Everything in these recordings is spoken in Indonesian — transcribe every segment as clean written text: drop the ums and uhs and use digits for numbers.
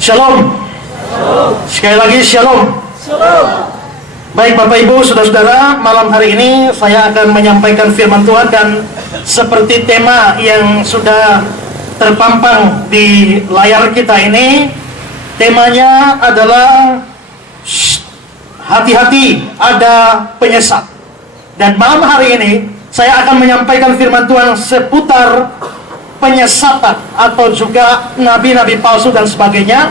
Shalom. Sekali lagi shalom. Baik Bapak Ibu, saudara-saudara, malam hari ini saya akan menyampaikan firman Tuhan, dan seperti tema yang sudah terpampang di layar kita ini, temanya adalah hati-hati, ada penyesat. Dan malam hari ini saya akan menyampaikan firman Tuhan seputar penyesatan atau juga nabi-nabi palsu dan sebagainya.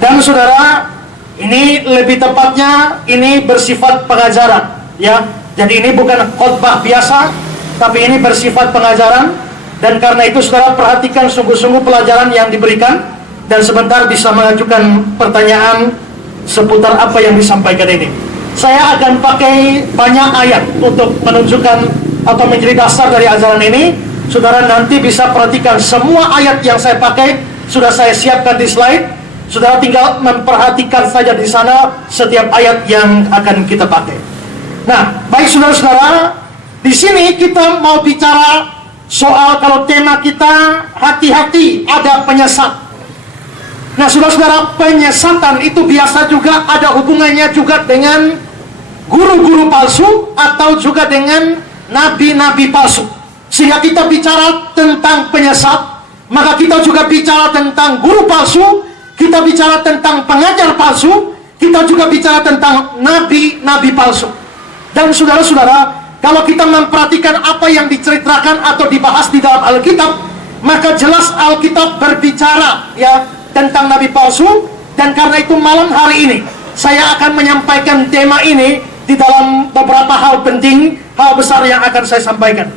Dan saudara, ini lebih tepatnya ini bersifat pengajaran, ya. Jadi ini bukan khotbah biasa, tapi ini bersifat pengajaran. Dan karena itu saudara perhatikan sungguh-sungguh pelajaran yang diberikan, dan sebentar bisa mengajukan pertanyaan seputar apa yang disampaikan ini. Saya akan pakai banyak ayat untuk menunjukkan atau menjadi dasar dari ajaran ini. Saudara nanti bisa perhatikan semua ayat yang saya pakai sudah saya siapkan di slide. Saudara tinggal memperhatikan saja di sana setiap ayat yang akan kita pakai. Nah, baik saudara-saudara, di sini kita mau bicara soal, kalau tema kita hati-hati, ada penyesat. Nah, saudara-saudara, penyesatan itu biasa juga ada hubungannya juga dengan guru-guru palsu atau juga dengan nabi-nabi palsu. Sehingga kita bicara tentang penyesat, maka kita juga bicara tentang guru palsu, kita bicara tentang pengajar palsu, kita juga bicara tentang nabi-nabi palsu. Dan saudara-saudara, kalau kita memperhatikan apa yang diceritakan atau dibahas di dalam Alkitab, maka jelas Alkitab berbicara ya tentang nabi palsu. Dan karena itu malam hari ini saya akan menyampaikan tema ini di dalam beberapa hal penting, hal besar yang akan saya sampaikan.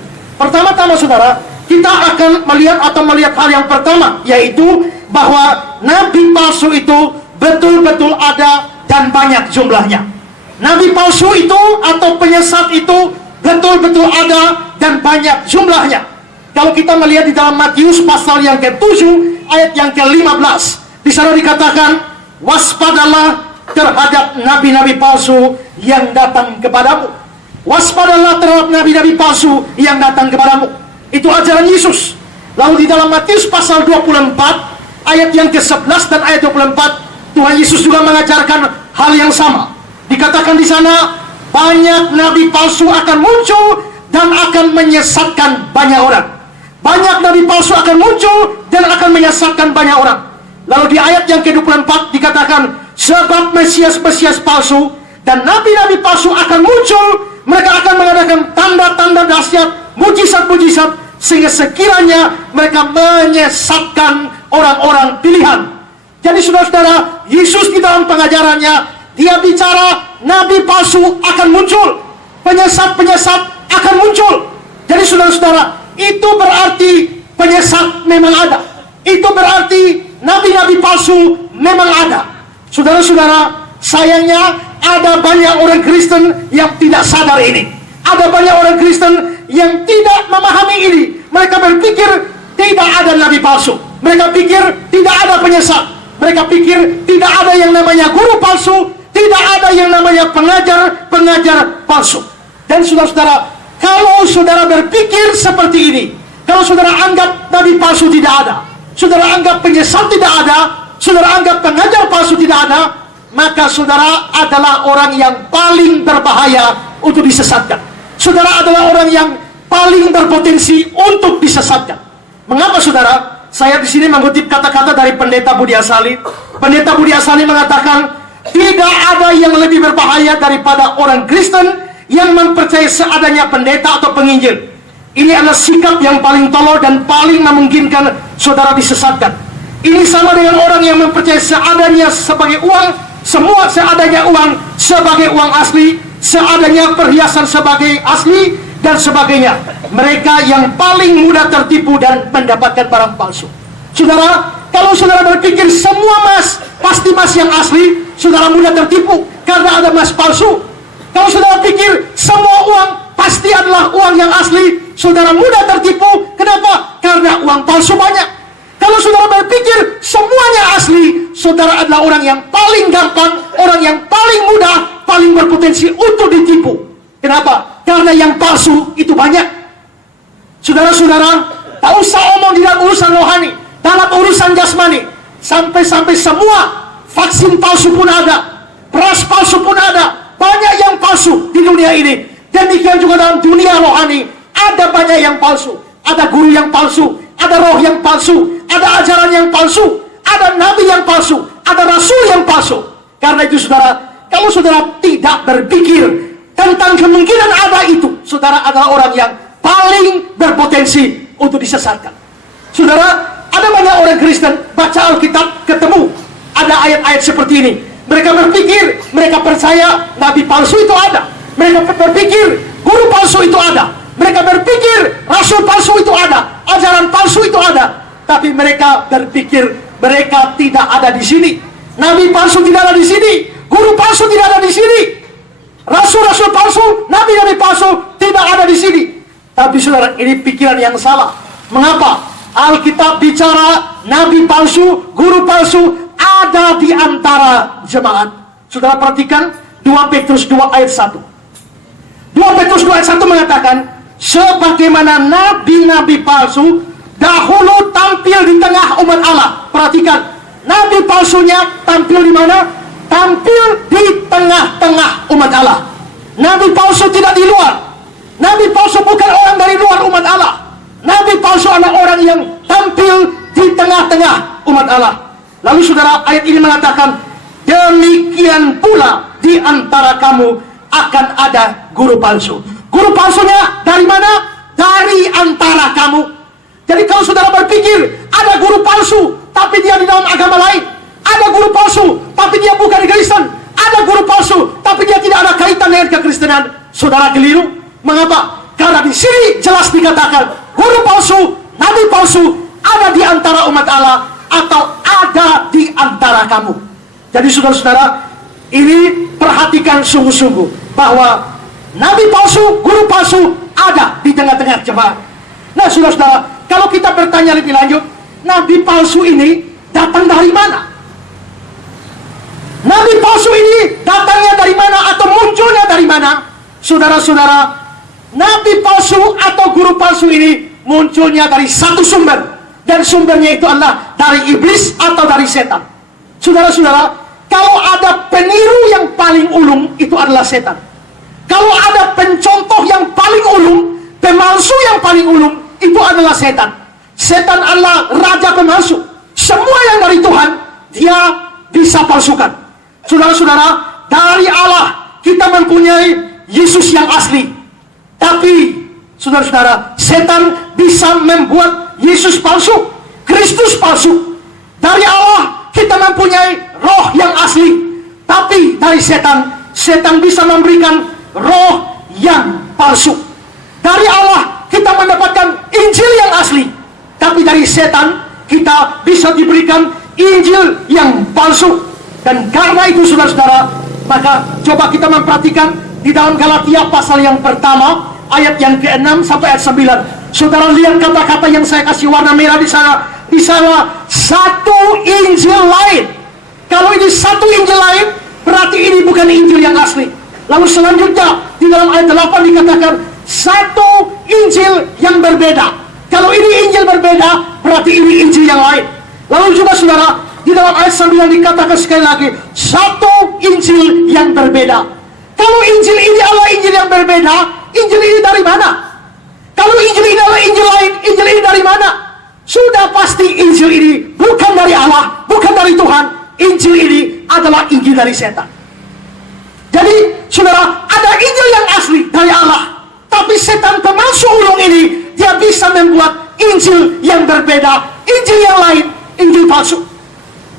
Pertama-tama saudara, kita akan melihat hal yang pertama, yaitu bahwa nabi palsu itu betul-betul ada dan banyak jumlahnya. Nabi palsu itu atau penyesat itu betul-betul ada dan banyak jumlahnya. Kalau kita melihat di dalam Matius pasal yang ke-7 ayat yang ke-15, di sana dikatakan, waspadalah terhadap nabi-nabi palsu yang datang kepadamu. Waspadalah terhadap nabi-nabi palsu yang datang kepadamu. Itu ajaran Yesus. Lalu di dalam Matius pasal 24 ayat yang ke-11 dan ayat 24, Tuhan Yesus juga mengajarkan hal yang sama. Dikatakan di sana, banyak nabi palsu akan muncul dan akan menyesatkan banyak orang. Banyak nabi palsu akan muncul dan akan menyesatkan banyak orang. Lalu di ayat yang ke-24 dikatakan, sebab Mesias-Mesias palsu dan nabi-nabi palsu akan muncul. Mereka akan mengadakan tanda-tanda dahsyat, mujizat-mujizat, sehingga sekiranya mereka menyesatkan orang-orang pilihan. Jadi saudara-saudara, Yesus di dalam pengajarannya, dia bicara nabi palsu akan muncul, penyesat-penyesat akan muncul. Jadi saudara-saudara, itu berarti penyesat memang ada. Itu berarti nabi-nabi palsu memang ada. Saudara-saudara, sayangnya ada banyak orang Kristen yang tidak sadar ini. Ada banyak orang Kristen yang tidak memahami ini. Mereka berpikir tidak ada nabi palsu. Mereka pikir tidak ada penyesat. Mereka pikir tidak ada yang namanya guru palsu. Tidak ada yang namanya pengajar palsu. Dan saudara-saudara, kalau saudara berpikir seperti ini, kalau saudara anggap nabi palsu tidak ada, saudara anggap penyesat tidak ada, saudara anggap pengajar palsu tidak ada, maka saudara adalah orang yang paling berbahaya untuk disesatkan. Saudara adalah orang yang paling berpotensi untuk disesatkan. Mengapa saudara? Saya di sini mengutip kata-kata dari Pendeta Budi Asali. Pendeta Budi Asali mengatakan, tidak ada yang lebih berbahaya daripada orang Kristen yang mempercayai seadanya pendeta atau penginjil. Ini adalah sikap yang paling tolol dan paling memungkinkan saudara disesatkan. Ini sama dengan orang yang mempercayai seadanya sebagai uang, semua seadanya uang sebagai uang asli, seadanya perhiasan sebagai asli, dan sebagainya. Mereka yang paling mudah tertipu dan mendapatkan barang palsu. Saudara, kalau saudara berpikir semua emas pasti emas yang asli, saudara mudah tertipu karena ada emas palsu. Kalau saudara pikir semua uang pasti adalah uang yang asli, saudara mudah tertipu. Kenapa? Karena uang palsu banyak. Kalau saudara berpikir semuanya asli, saudara adalah orang yang paling gampang, orang yang paling mudah, paling berpotensi untuk ditipu. Kenapa? Karena yang palsu itu banyak. Saudara-saudara, tak usah omong di dalam urusan rohani, dalam urusan jasmani. Sampai-sampai semua vaksin palsu pun ada, beras palsu pun ada, banyak yang palsu di dunia ini. Demikian juga dalam dunia rohani, ada banyak yang palsu. Ada guru yang palsu, ada roh yang palsu, ada ajaran yang palsu, ada nabi yang palsu, ada rasul yang palsu. Karena itu saudara, kalau saudara tidak berpikir tentang kemungkinan ada itu, saudara adalah orang yang paling berpotensi untuk disesatkan. Saudara, ada banyak orang Kristen baca Alkitab ketemu ada ayat-ayat seperti ini. Mereka berpikir, mereka percaya nabi palsu itu ada. Mereka berpikir guru palsu itu ada. Mereka berpikir rasul palsu itu ada, ajaran palsu itu ada. Tapi mereka berpikir mereka tidak ada di sini. Nabi palsu tidak ada di sini, guru palsu tidak ada di sini, rasul-rasul palsu, nabi-nabi palsu tidak ada di sini. Tapi saudara, ini pikiran yang salah. Mengapa? Alkitab bicara nabi palsu, guru palsu ada di antara jemaat. Saudara perhatikan 2 Petrus 2 ayat 1. 2 Petrus 2 ayat 1 mengatakan, sebagaimana nabi-nabi palsu dahulu tampil di tengah umat Allah. Perhatikan, nabi palsunya tampil di mana? Tampil di tengah-tengah umat Allah. Nabi palsu tidak di luar. Nabi palsu bukan orang dari luar umat Allah. Nabi palsu adalah orang yang tampil di tengah-tengah umat Allah. Lalu saudara, ayat ini mengatakan, demikian pula di antara kamu akan ada guru palsu. Guru palsunya dari mana? Dari antara kamu. Jadi kalau saudara berpikir ada guru palsu tapi dia di dalam agama lain, ada guru palsu tapi dia bukan Kristen, ada guru palsu tapi dia tidak ada kaitan dengan kekristenan, saudara keliru. Mengapa? Karena di sini jelas dikatakan guru palsu, nabi palsu ada di antara umat Allah atau ada di antara kamu. Jadi saudara-saudara, ini perhatikan sungguh-sungguh bahwa nabi palsu, guru palsu ada di tengah-tengah jemaat. Nah saudara-saudara, kalau kita bertanya lebih lanjut, nabi palsu ini datang dari mana? Nabi palsu ini datangnya dari mana atau munculnya dari mana? Saudara-saudara, nabi palsu atau guru palsu ini munculnya dari satu sumber. Dan sumbernya itu adalah dari iblis atau dari setan. Saudara-saudara, kalau ada peniru yang paling ulung, itu adalah setan. Kalau ada pencontoh yang paling ulung, pemalsu yang paling ulung, itu adalah setan. Setan adalah raja pemalsu. Semua yang dari Tuhan, dia bisa palsukan. Saudara-saudara, dari Allah kita mempunyai Yesus yang asli. Tapi, saudara-saudara, setan bisa membuat Yesus palsu, Kristus palsu. Dari Allah kita mempunyai roh yang asli. Tapi dari setan, setan bisa memberikan roh yang palsu. Dari Allah kita mendapatkan Injil yang asli, tapi dari setan kita bisa diberikan Injil yang palsu. Dan karena itu saudara-saudara, maka coba kita memperhatikan di dalam Galatia pasal yang pertama, ayat yang ke-6 sampai ayat 9. Saudara lihat kata-kata yang saya kasih warna merah di sana. Di sana satu Injil lain. Kalau ini satu Injil lain, berarti ini bukan Injil yang asli. Lalu selanjutnya di dalam ayat 8 dikatakan satu Injil yang berbeda. Kalau ini Injil berbeda, berarti ini Injil yang lain. Lalu juga saudara, di dalam ayat 9 dikatakan sekali lagi satu Injil yang berbeda. Kalau Injil ini adalah Injil yang berbeda, Injil ini dari mana? Kalau Injil ini adalah Injil lain, Injil ini dari mana? Sudah pasti Injil ini bukan dari Allah, bukan dari Tuhan. Injil ini adalah Injil dari setan. Jadi, saudara, ada Injil yang asli dari Allah. Tapi setan pemalsu ulung ini, dia bisa membuat Injil yang berbeda, Injil yang lain, Injil palsu.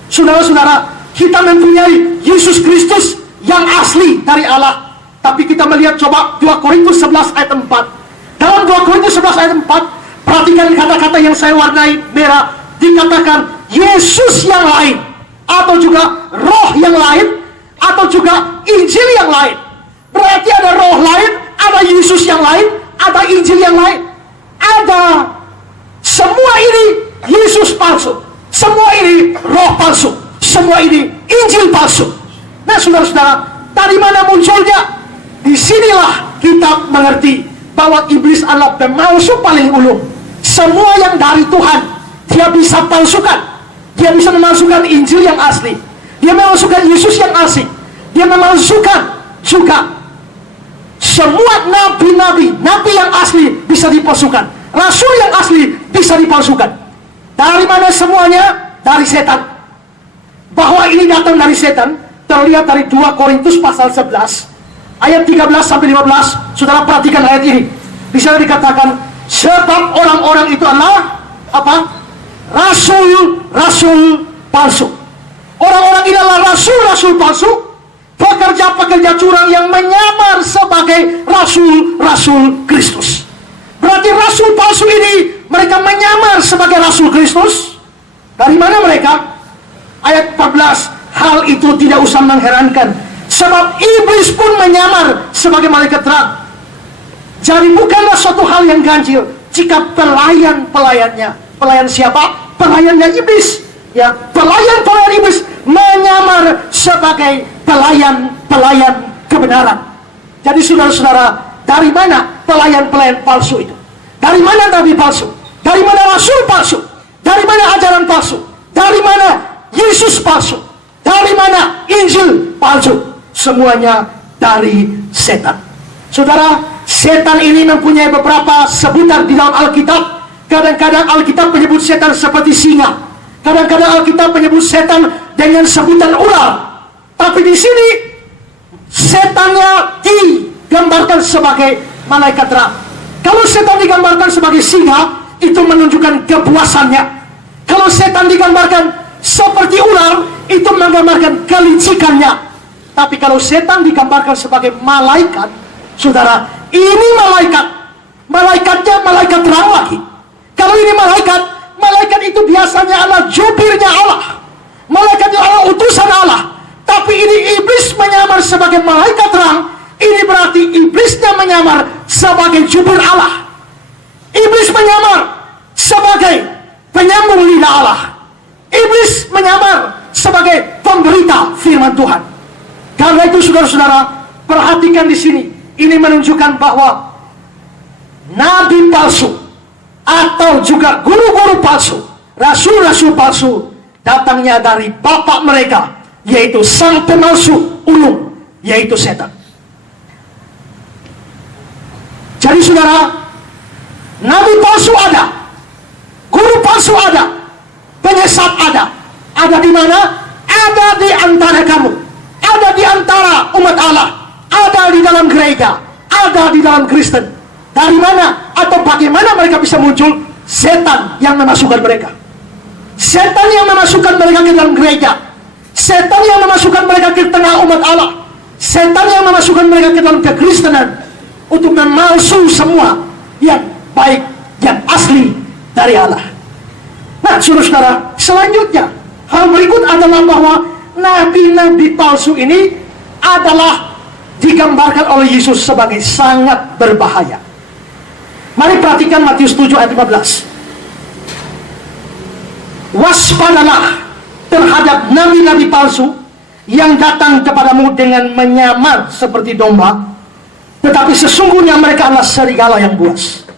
Saudara-saudara, kita mempunyai Yesus Kristus yang asli dari Allah. Tapi kita melihat coba 2 Korintus 11 ayat 4. Dalam 2 Korintus 11 ayat 4, perhatikan kata-kata yang saya warnai merah. Dikatakan Yesus yang lain, atau juga roh yang lain, atau juga Injil yang lain. Berarti ada roh lain, ada Yesus yang lain, ada Injil yang lain. Ada. Semua ini Yesus palsu, semua ini roh palsu, semua ini Injil palsu. Nah saudara-saudara, dari mana munculnya? Disinilah kita mengerti bahwa iblis adalah pemalsu paling ulung. Semua yang dari Tuhan dia bisa palsukan, Dia bisa memalsukan Injil yang asli. Dia memalsukan Yesus yang asli. Dia memalsukan juga semua nabi-nabi. Nabi yang asli bisa dipalsukan. Rasul yang asli bisa dipalsukan. Dari mana semuanya? Dari setan. Bahwa ini datang dari setan terlihat dari 2 Korintus pasal 11 ayat 13 sampai 15. Saudara perhatikan ayat ini. Di sana dikatakan, sebab orang-orang itu adalah apa? Rasul-rasul palsu. Orang-orang ini adalah rasul-rasul palsu, pekerja-pekerja curang yang menyamar sebagai rasul-rasul Kristus. Berarti rasul palsu ini mereka menyamar sebagai rasul Kristus. Dari mana mereka? Ayat 14, hal itu tidak usah mengherankan, sebab iblis pun menyamar sebagai malaikat terang. Jadi bukanlah suatu hal yang ganjil jika pelayan-pelayannya, pelayan siapa? Pelayannya iblis. Ya, pelayan-pelayan iblis menyamar sebagai pelayan-pelayan kebenaran. Jadi saudara-saudara, dari mana pelayan-pelayan palsu itu? Dari mana nabi palsu? Dari mana rasul palsu? Dari mana ajaran palsu? Dari mana Yesus palsu? Dari mana Injil palsu? Semuanya dari setan. Saudara, setan ini mempunyai beberapa sebutan di dalam Alkitab. Kadang-kadang Alkitab menyebut setan seperti singa. Kadang-kadang Alkitab menyebut setan dengan sebutan ular. Tapi di sini setannya digambarkan sebagai malaikat terang. Kalau setan digambarkan sebagai singa, itu menunjukkan kepuasannya. Kalau setan digambarkan seperti ular, itu menggambarkan kelicikannya. Tapi kalau setan digambarkan sebagai malaikat, saudara, ini malaikat. Malaikatnya malaikat terang lagi. Kalau ini malaikat itu biasanya adalah jubirnya Allah. Malaikat itu adalah utusan Allah. Tapi ini iblis menyamar sebagai malaikat terang. Ini berarti iblisnya menyamar sebagai jubir Allah. Iblis menyamar sebagai penyambung lidah Allah. Iblis menyamar sebagai pemberita firman Tuhan. Karena itu saudara-saudara, perhatikan di sini. Ini menunjukkan bahwa nabi palsu atau juga guru-guru palsu, rasul-rasul palsu, datangnya dari bapak mereka, yaitu sang pemalsu ulung, yaitu setan. Jadi saudara, nabi palsu ada, guru palsu ada, penyesat ada. Ada di mana? Ada di antara kamu, ada di antara umat Allah, ada di dalam gereja, ada di dalam Kristen. Dari mana atau bagaimana mereka bisa muncul? Setan yang memasukkan mereka. Setan yang memasukkan mereka ke dalam gereja. Setan yang memasukkan mereka ke tengah umat Allah. Setan yang memasukkan mereka ke dalam kekristenan untuk memalsu semua yang baik, yang asli dari Allah. Nah, saudara-saudara, selanjutnya hal berikut adalah bahwa nabi-nabi palsu ini adalah digambarkan oleh Yesus sebagai sangat berbahaya. Mari perhatikan Matius 7 ayat 15. Waspadalah terhadap nabi-nabi palsu yang datang kepadamu dengan menyamar seperti domba, tetapi sesungguhnya mereka adalah serigala yang buas.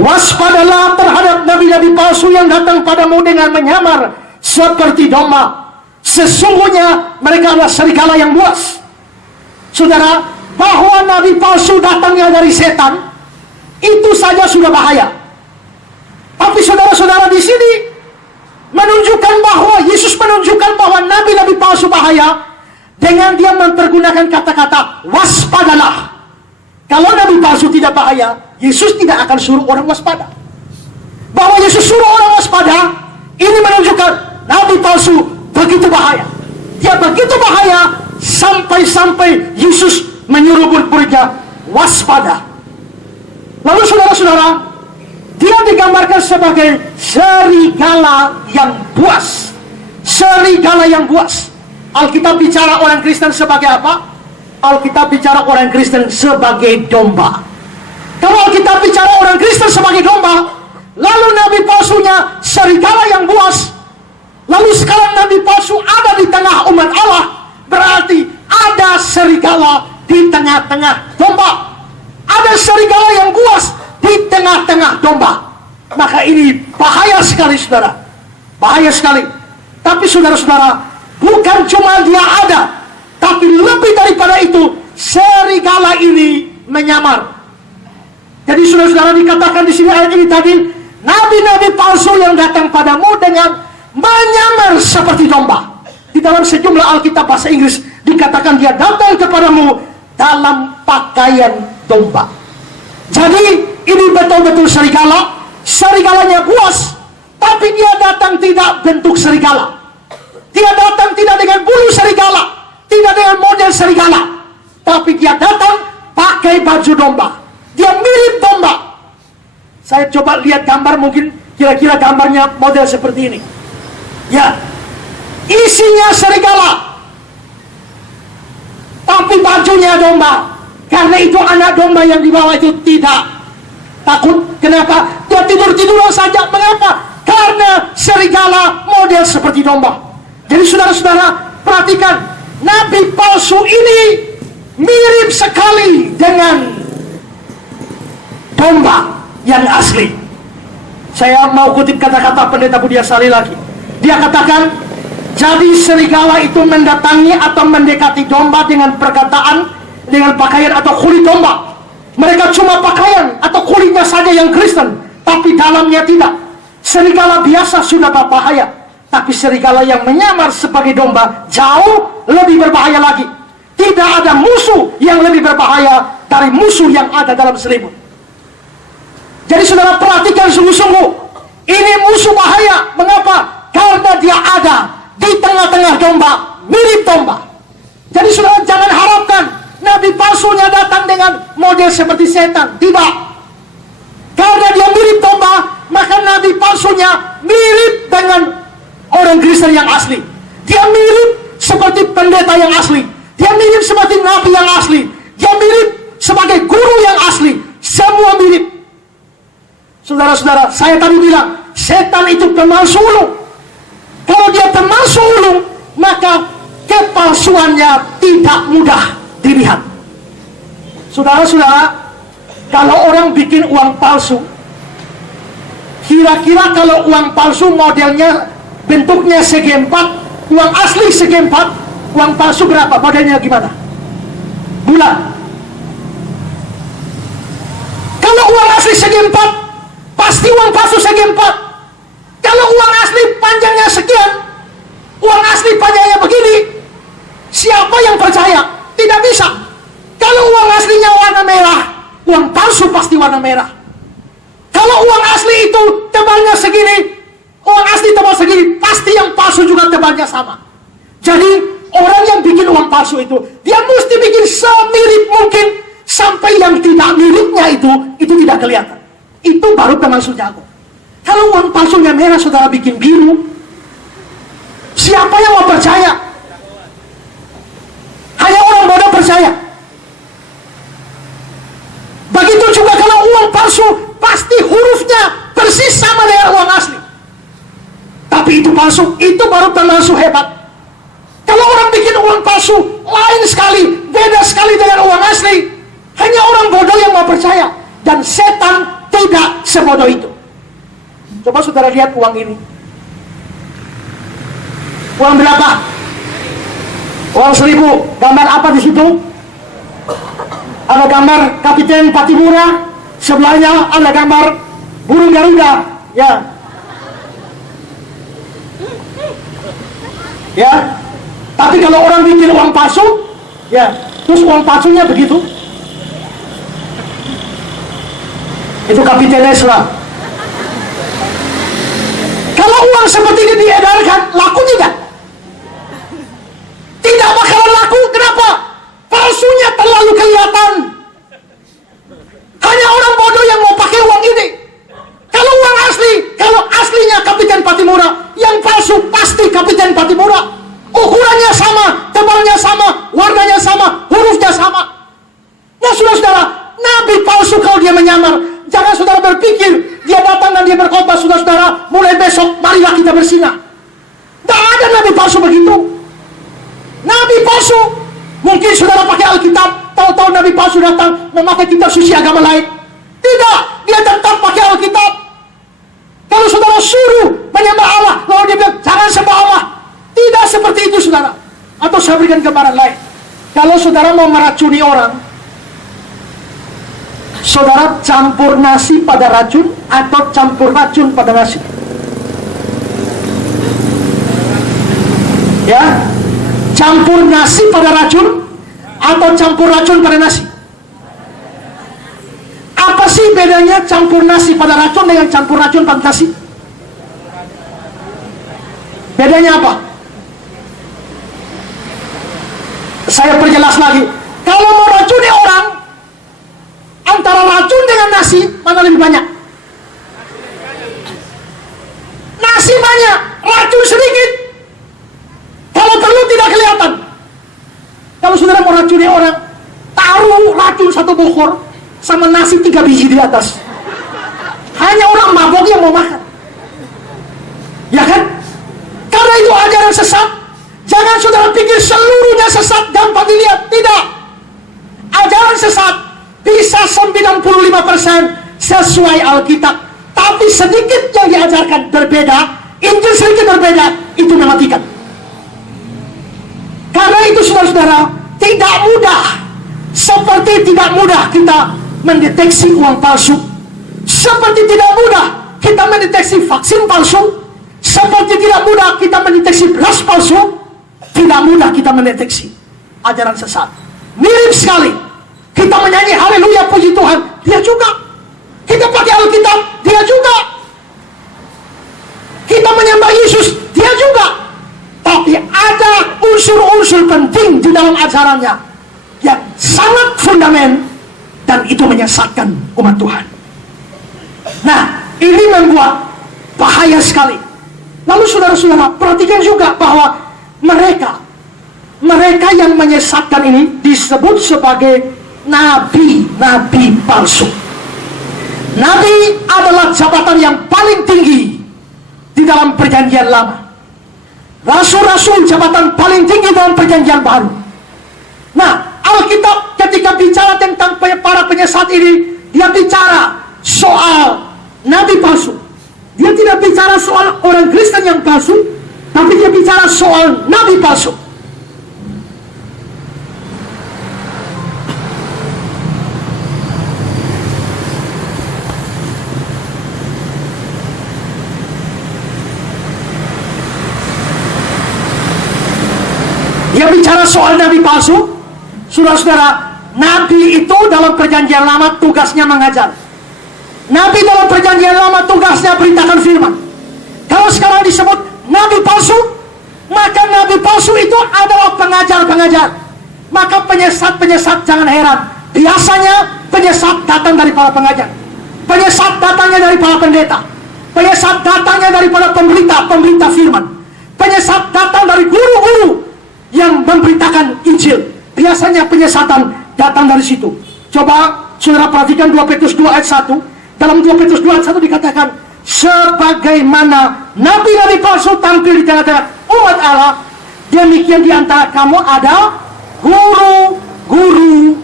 Waspadalah terhadap nabi-nabi palsu yang datang padamu dengan menyamar seperti domba, sesungguhnya mereka adalah serigala yang buas. Saudara, bahwa nabi palsu datangnya dari setan, itu saja sudah bahaya. Tapi saudara-saudara, di sini menunjukkan bahwa Yesus menunjukkan bahwa nabi-nabi palsu bahaya dengan dia mempergunakan kata-kata waspadalah. Kalau nabi palsu tidak bahaya, Yesus tidak akan suruh orang waspada. Bahwa Yesus suruh orang waspada, ini menunjukkan nabi palsu begitu bahaya. Dia begitu bahaya sampai-sampai Yesus menyuruh murid-muridnya waspada. Lalu saudara-saudara, dia digambarkan sebagai serigala yang buas. Serigala yang buas. Alkitab bicara orang Kristen sebagai apa? Alkitab bicara orang Kristen sebagai domba. Kalau Alkitab bicara orang Kristen sebagai domba, lalu nabi palsunya serigala yang buas, lalu sekarang nabi palsu ada di tengah umat Allah, berarti ada serigala di tengah-tengah domba. Ada serigala yang buas di tengah-tengah domba. Maka ini bahaya sekali, saudara. Bahaya sekali. Tapi saudara-saudara, bukan cuma dia ada, tapi lebih daripada itu, serigala ini menyamar. Jadi saudara-saudara, dikatakan di sini ayat ini tadi, nabi-nabi palsu yang datang padamu dengan menyamar seperti domba. Di dalam sejumlah Alkitab bahasa Inggris dikatakan dia datang kepadamu dalam pakaian domba. Jadi ini betul-betul serigala. Serigalanya buas, tapi dia datang tidak bentuk serigala. Dia datang tidak dengan bulu serigala, tidak dengan model serigala, tapi dia datang pakai baju domba. Dia mirip domba. Saya coba lihat gambar, mungkin kira-kira gambarnya model seperti ini. Ya, isinya serigala, tapi bajunya domba. Karena itu anak domba yang dibawa itu tidak takut. Kenapa? Dia tidur-tiduran saja. Mengapa? Karena serigala model seperti domba. Jadi saudara-saudara, perhatikan, nabi palsu ini mirip sekali dengan domba yang asli. Saya mau kutip kata-kata pendeta Budia Sali lagi. Dia katakan, jadi serigala itu mendatangi atau mendekati domba dengan perkataan, dengan pakaian atau kulit domba. Mereka cuma pakaian atau kulitnya saja yang Kristen, tapi dalamnya tidak. Serigala biasa sudah berbahaya, tapi serigala yang menyamar sebagai domba jauh lebih berbahaya lagi. Tidak ada musuh yang lebih berbahaya dari musuh yang ada dalam selimut. Jadi saudara, perhatikan sungguh-sungguh, ini musuh bahaya. Mengapa? Karena dia ada di tengah-tengah domba, mirip domba. Jadi saudara, jangan harapkan nabi palsunya datang dengan model seperti setan. Tidak. Karena dia mirip domba, maka nabi palsunya mirip dengan orang Kristen yang asli. Dia mirip seperti pendeta yang asli. Dia mirip seperti nabi yang asli. Dia mirip sebagai guru yang asli. Semua mirip. Saudara-saudara, saya tadi bilang, setan itu pemalsu ulung. Kalau dia pemalsu ulung, maka kepalsuannya tidak mudah dilihat. Saudara-saudara, kalau orang bikin uang palsu, kira-kira kalau uang palsu modelnya bentuknya segi 4, uang asli segi 4, uang palsu berapa? Modelnya gimana? Bulat. Kalau uang asli segi 4, pasti uang palsu segi 4. Kalau uang asli panjangnya sekian, uang asli panjangnya begini, siapa yang percaya? Tidak bisa. Kalau uang aslinya warna merah, uang palsu pasti warna merah. Kalau uang asli itu tebalnya segini, uang asli tebal segini, pasti yang palsu juga tebalnya sama. Jadi orang yang bikin uang palsu itu, dia mesti bikin semirip mungkin, sampai yang tidak miripnya itu tidak kelihatan. Itu baru pemalsu jago. Kalau uang palsunya merah, saudara bikin biru, siapa yang mau percaya? Hanya orang bodoh percaya. Begitu juga kalau uang palsu, pasti hurufnya persis sama dengan uang asli. Tapi itu palsu, itu baru pemalsu hebat. Kalau orang bikin uang palsu, lain sekali, beda sekali dengan uang asli. Hanya orang bodoh yang mau percaya. Dan setan tidak sebodoh itu. Coba saudara lihat uang ini. Uang berapa? Uang 1.000. Gambar apa di situ? Ada gambar Kapiten Patimura. Sebelahnya ada gambar burung Garuda. Ya. Ya. Tapi kalau orang bikin uang palsu, ya, terus uang palsunya begitu. Itu Kapiten Esra. Kalau uang seperti ini diedarkan, laku tidak? Tidak bakalan laku. Kenapa? Palsunya terlalu kelihatan. Hanya orang bodoh yang mau pakai uang ini. Kalau uang asli, kalau aslinya Kapiten Patimura, yang palsu pasti Kapiten Patimura. Ukurannya sama, tebalnya sama, warnanya sama, hurufnya sama. Nah saudara-saudara, nabi palsu kalau dia menyamar, jangan saudara berpikir dia datang dan dia berkhotbah, saudara-saudara, mulai besok marilah kita bersinah. Tidak ada nabi palsu begitu. Nabi palsu, mungkin saudara pakai Alkitab, tahu-tahu nabi palsu datang memakai kitab suci agama lain. Tidak, dia tetap pakai Alkitab. Kalau saudara suruh menyembah Allah, lalu dia bilang, jangan sembah Allah. Tidak seperti itu, saudara. Atau saya berikan gambaran lain. Kalau saudara mau meracuni orang, saudara campur nasi pada racun atau campur racun pada nasi? Ya, campur nasi pada racun atau campur racun pada nasi? Apa sih bedanya campur nasi pada racun dengan campur racun pada nasi? Bedanya apa? Saya perjelas lagi. Kalau mau racuni orang, antara racun dengan nasi, mana lebih banyak? Nasi banyak, racun sedikit. Kalau perlu tidak kelihatan. Kalau saudara mau racuni orang, taruh racun 1 bokor sama nasi 3 biji di atas. Hanya orang mabok yang mau makan. Ya kan? Karena itu ajaran sesat. Jangan saudara pikir seluruhnya sesat gampang dilihat. Tidak. Ajaran sesat bisa 95% sesuai Alkitab. Tapi sedikit yang diajarkan berbeda, Injil sedikit berbeda, itu mematikan. Karena itu saudara-saudara, tidak mudah. Seperti tidak mudah kita mendeteksi uang palsu, seperti tidak mudah kita mendeteksi vaksin palsu, seperti tidak mudah kita mendeteksi beras palsu, tidak mudah kita mendeteksi ajaran sesat. Mirip sekali. Kita menyanyi haleluya puji Tuhan, dia juga. Kita pakai Alkitab, dia juga. Kita menyembah Yesus, dia juga. Tapi ada unsur-unsur penting di dalam ajarannya yang sangat fundamental, dan itu menyesatkan umat Tuhan. Nah, ini membuat bahaya sekali. Lalu saudara-saudara, perhatikan juga bahwa mereka yang menyesatkan ini disebut sebagai nabi-nabi palsu. Nabi adalah jabatan yang paling tinggi di dalam perjanjian lama. Rasul-rasul jabatan paling tinggi dalam perjanjian baru. Nah, Alkitab ketika bicara tentang para penyesat ini, dia bicara soal nabi palsu. Dia tidak bicara soal orang Kristen yang palsu, tapi dia bicara soal nabi palsu. Dia bicara soal nabi palsu. Saudara-saudara, nabi itu dalam perjanjian lama tugasnya mengajar. Nabi dalam perjanjian lama tugasnya beritakan firman. Kalau sekarang disebut nabi palsu, maka nabi palsu itu adalah pengajar-pengajar. Maka penyesat-penyesat jangan heran. Biasanya penyesat datang dari para pengajar. Penyesat datangnya dari para pendeta. Penyesat datangnya daripada pemberita firman. Penyesat datang dari guru-guru yang memberitakan Injil. Biasanya penyesatan datang dari situ. Coba saudara perhatikan 2 Petrus 2 ayat 1. Dalam 2 Petrus 2 ayat 1 dikatakan, sebagaimana nabi-nabi palsu tampil di tengah-tengah umat Allah, demikian di antara kamu ada guru-guru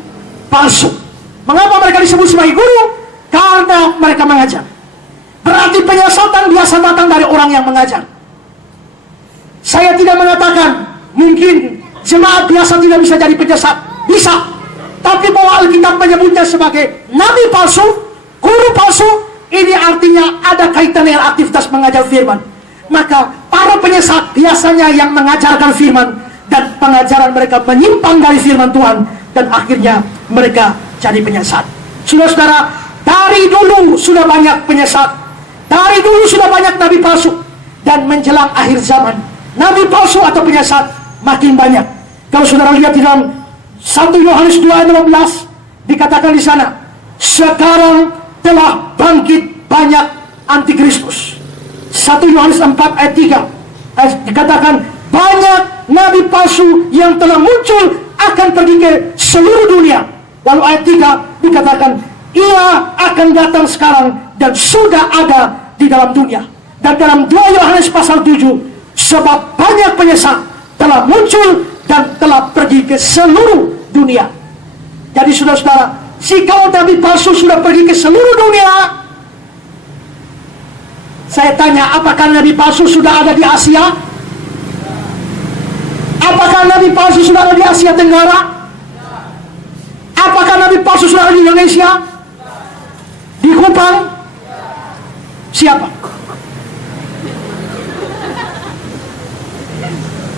palsu. Mengapa mereka disebut sebagai guru? Karena mereka mengajar. Berarti penyesatan biasa datang dari orang yang mengajar. Saya tidak mengatakan mungkin jemaat biasa tidak bisa jadi penyesat. Bisa. Tapi bahwa Alkitab menyebutnya sebagai nabi palsu, guru palsu, ini artinya ada kaitan dengan aktivitas mengajar firman. Maka para penyesat biasanya yang mengajarkan firman, dan pengajaran mereka menyimpang dari firman Tuhan, dan akhirnya mereka jadi penyesat. Saudara-saudara, dari dulu sudah banyak penyesat. Dari dulu sudah banyak nabi palsu. Dan menjelang akhir zaman, nabi palsu atau penyesat makin banyak. Kalau saudara lihat di dalam 1 Yohanes 2 ayat 16, dikatakan di sana, sekarang telah bangkit banyak antikristus. 1 Yohanes 4 ayat 3 dikatakan, banyak nabi palsu yang telah muncul akan pergi ke seluruh dunia. Lalu ayat 3 dikatakan, ia akan datang sekarang dan sudah ada di dalam dunia. Dan dalam 2 Yohanes pasal 7, sebab banyak penyesat telah muncul dan telah pergi ke seluruh dunia. Jadi saudara-saudara, jika nabi palsu sudah pergi ke seluruh dunia, Saya tanya, apakah nabi palsu sudah ada di Asia? Apakah nabi palsu sudah ada di Asia Tenggara? Apakah nabi palsu sudah ada di Indonesia? Di Kupang? Siapa?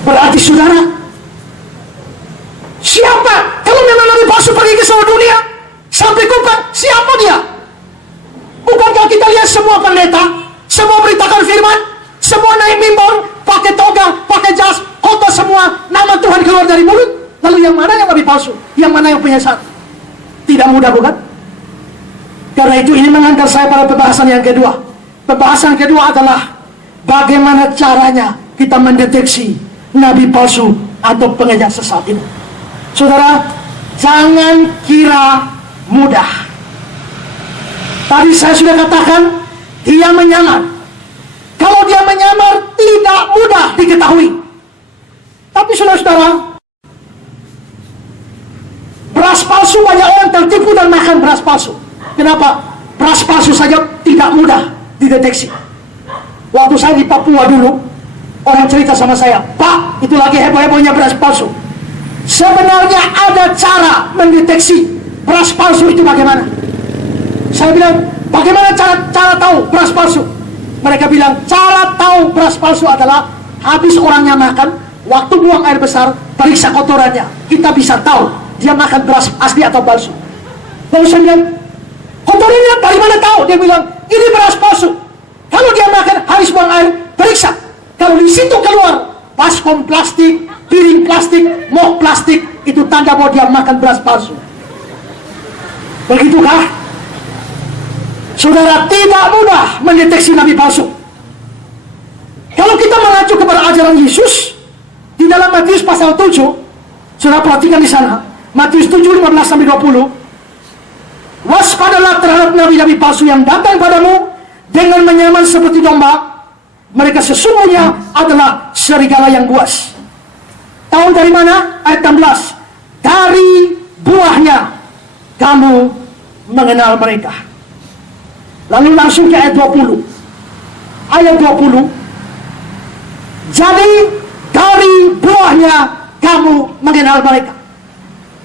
Berarti saudara, siapa? Kalau memang nabi palsu pergi ke seluruh dunia sampai Kupang, siapa dia? Bukankah kita lihat semua pendeta, semua beritakan firman, semua naik mimbar, pakai toga, pakai jas, khotbah semua, nama Tuhan keluar dari mulut. Lalu yang mana yang nabi palsu? Yang mana yang penyesat? Tidak mudah, bukan? Karena itu ini mengantar saya pada pembahasan yang kedua. Pembahasan kedua adalah bagaimana caranya kita mendeteksi nabi palsu atau pengajar sesat ini. Saudara, jangan kira mudah. Tadi saya sudah katakan, dia menyamar. Kalau dia menyamar, tidak mudah diketahui. Tapi saudara-saudara, beras palsu, banyak orang tertipu dan makan beras palsu. Kenapa? Beras palsu saja tidak mudah dideteksi. Waktu saya di Papua dulu, orang cerita sama saya, Pak, itu lagi heboh-hebohnya beras palsu. Sebenarnya ada cara mendeteksi beras palsu itu bagaimana? Saya bilang, bagaimana cara tahu beras palsu? Mereka bilang, cara tahu beras palsu adalah habis orangnya makan, waktu buang air besar, periksa kotorannya. Kita bisa tahu dia makan beras asli atau palsu. Lalu saya bilang, kotorannya dari mana tahu? Dia bilang, ini beras palsu. Kalau dia makan habis buang air, periksa. Kalau di situ keluar baskom plastik, piring plastik, mok plastik, itu tanda bahwa dia makan beras palsu. Begitukah? Saudara, tidak mudah mendeteksi nabi palsu. Kalau kita mengacu kepada ajaran Yesus di dalam Matius pasal 7, saudara perhatikan di sana, Matius 7, 15-20, waspadalah terhadap nabi-nabi palsu yang datang padamu dengan menyamar seperti domba. Mereka sesungguhnya adalah serigala yang buas. Tahu dari mana? Ayat 16. Dari buahnya kamu mengenal mereka. Lalu langsung ke ayat 20. Ayat 20. Jadi dari buahnya kamu mengenal mereka.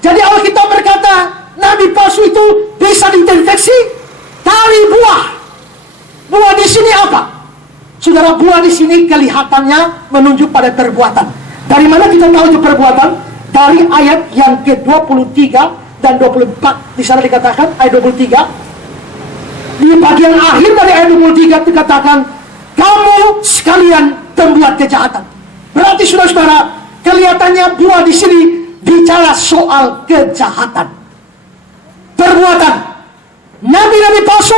Jadi Alkitab berkata, nabi palsu itu bisa dideteksi dari buah. Buah di sini apa? Saudara, buah di sini kelihatannya menunjuk pada perbuatan. Dari mana kita tahu itu perbuatan? Dari ayat yang ke-23 dan 24. Di sana dikatakan ayat 23. Di bagian akhir dari ayat 23 dikatakan, kamu sekalian pembuat kejahatan. Berarti saudara-saudara, kelihatannya buah di sini bicara soal kejahatan, perbuatan. Nabi-nabi palsu,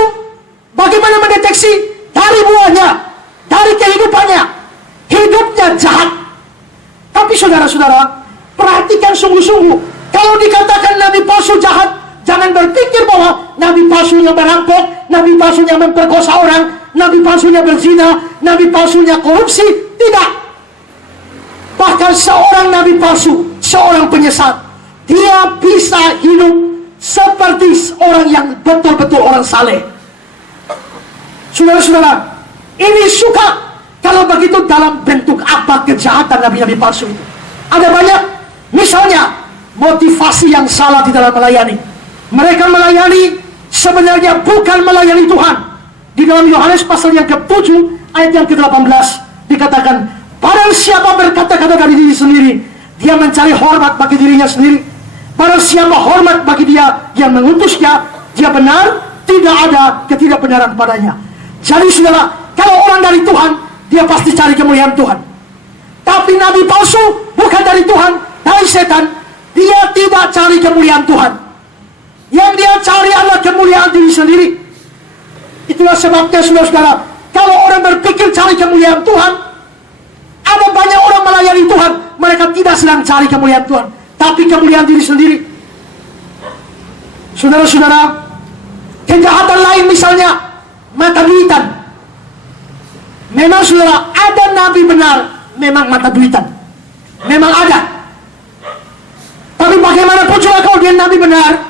bagaimana mendeteksi? Dari buahnya, dari kehidupannya, hidupnya jahat. Tapi saudara-saudara, perhatikan sungguh-sungguh. Kalau dikatakan nabi palsu jahat, jangan berpikir bahwa nabi palsunya merampok, nabi palsunya memperkosa orang, nabi palsunya berzina, nabi palsunya korupsi. Tidak. Bahkan seorang nabi palsu, seorang penyesat, dia bisa hidup seperti orang yang betul-betul orang saleh. Saudara-saudara, ini suka kalau begitu dalam bentuk apa kejahatan nabi-nabi palsu itu. Ada banyak. Misalnya, motivasi yang salah di dalam melayani. Mereka melayani sebenarnya bukan melayani Tuhan. Di dalam Yohanes pasal yang ke-7 ayat yang ke-18 dikatakan, barang siapa berkata-kata dari diri sendiri, dia mencari hormat bagi dirinya sendiri. Barang siapa hormat bagi dia yang mengutusnya, dia benar, tidak ada ketidakbenaran padanya. Jadi saudara, kalau orang dari Tuhan, dia pasti cari kemuliaan Tuhan. Tapi nabi palsu bukan dari Tuhan, dari setan. Dia tidak cari kemuliaan Tuhan. Yang dia cari adalah kemuliaan diri sendiri. Itulah sebabnya saudara-saudara, kalau orang berpikir cari kemuliaan Tuhan, ada banyak orang melayani Tuhan, mereka tidak sedang cari kemuliaan Tuhan, tapi kemuliaan diri sendiri. Saudara-saudara, kejahatan lain misalnya mata duitan. Memang saudara, ada nabi benar memang mata duitan, memang ada. Tapi bagaimanapun juga kalau dia nabi benar,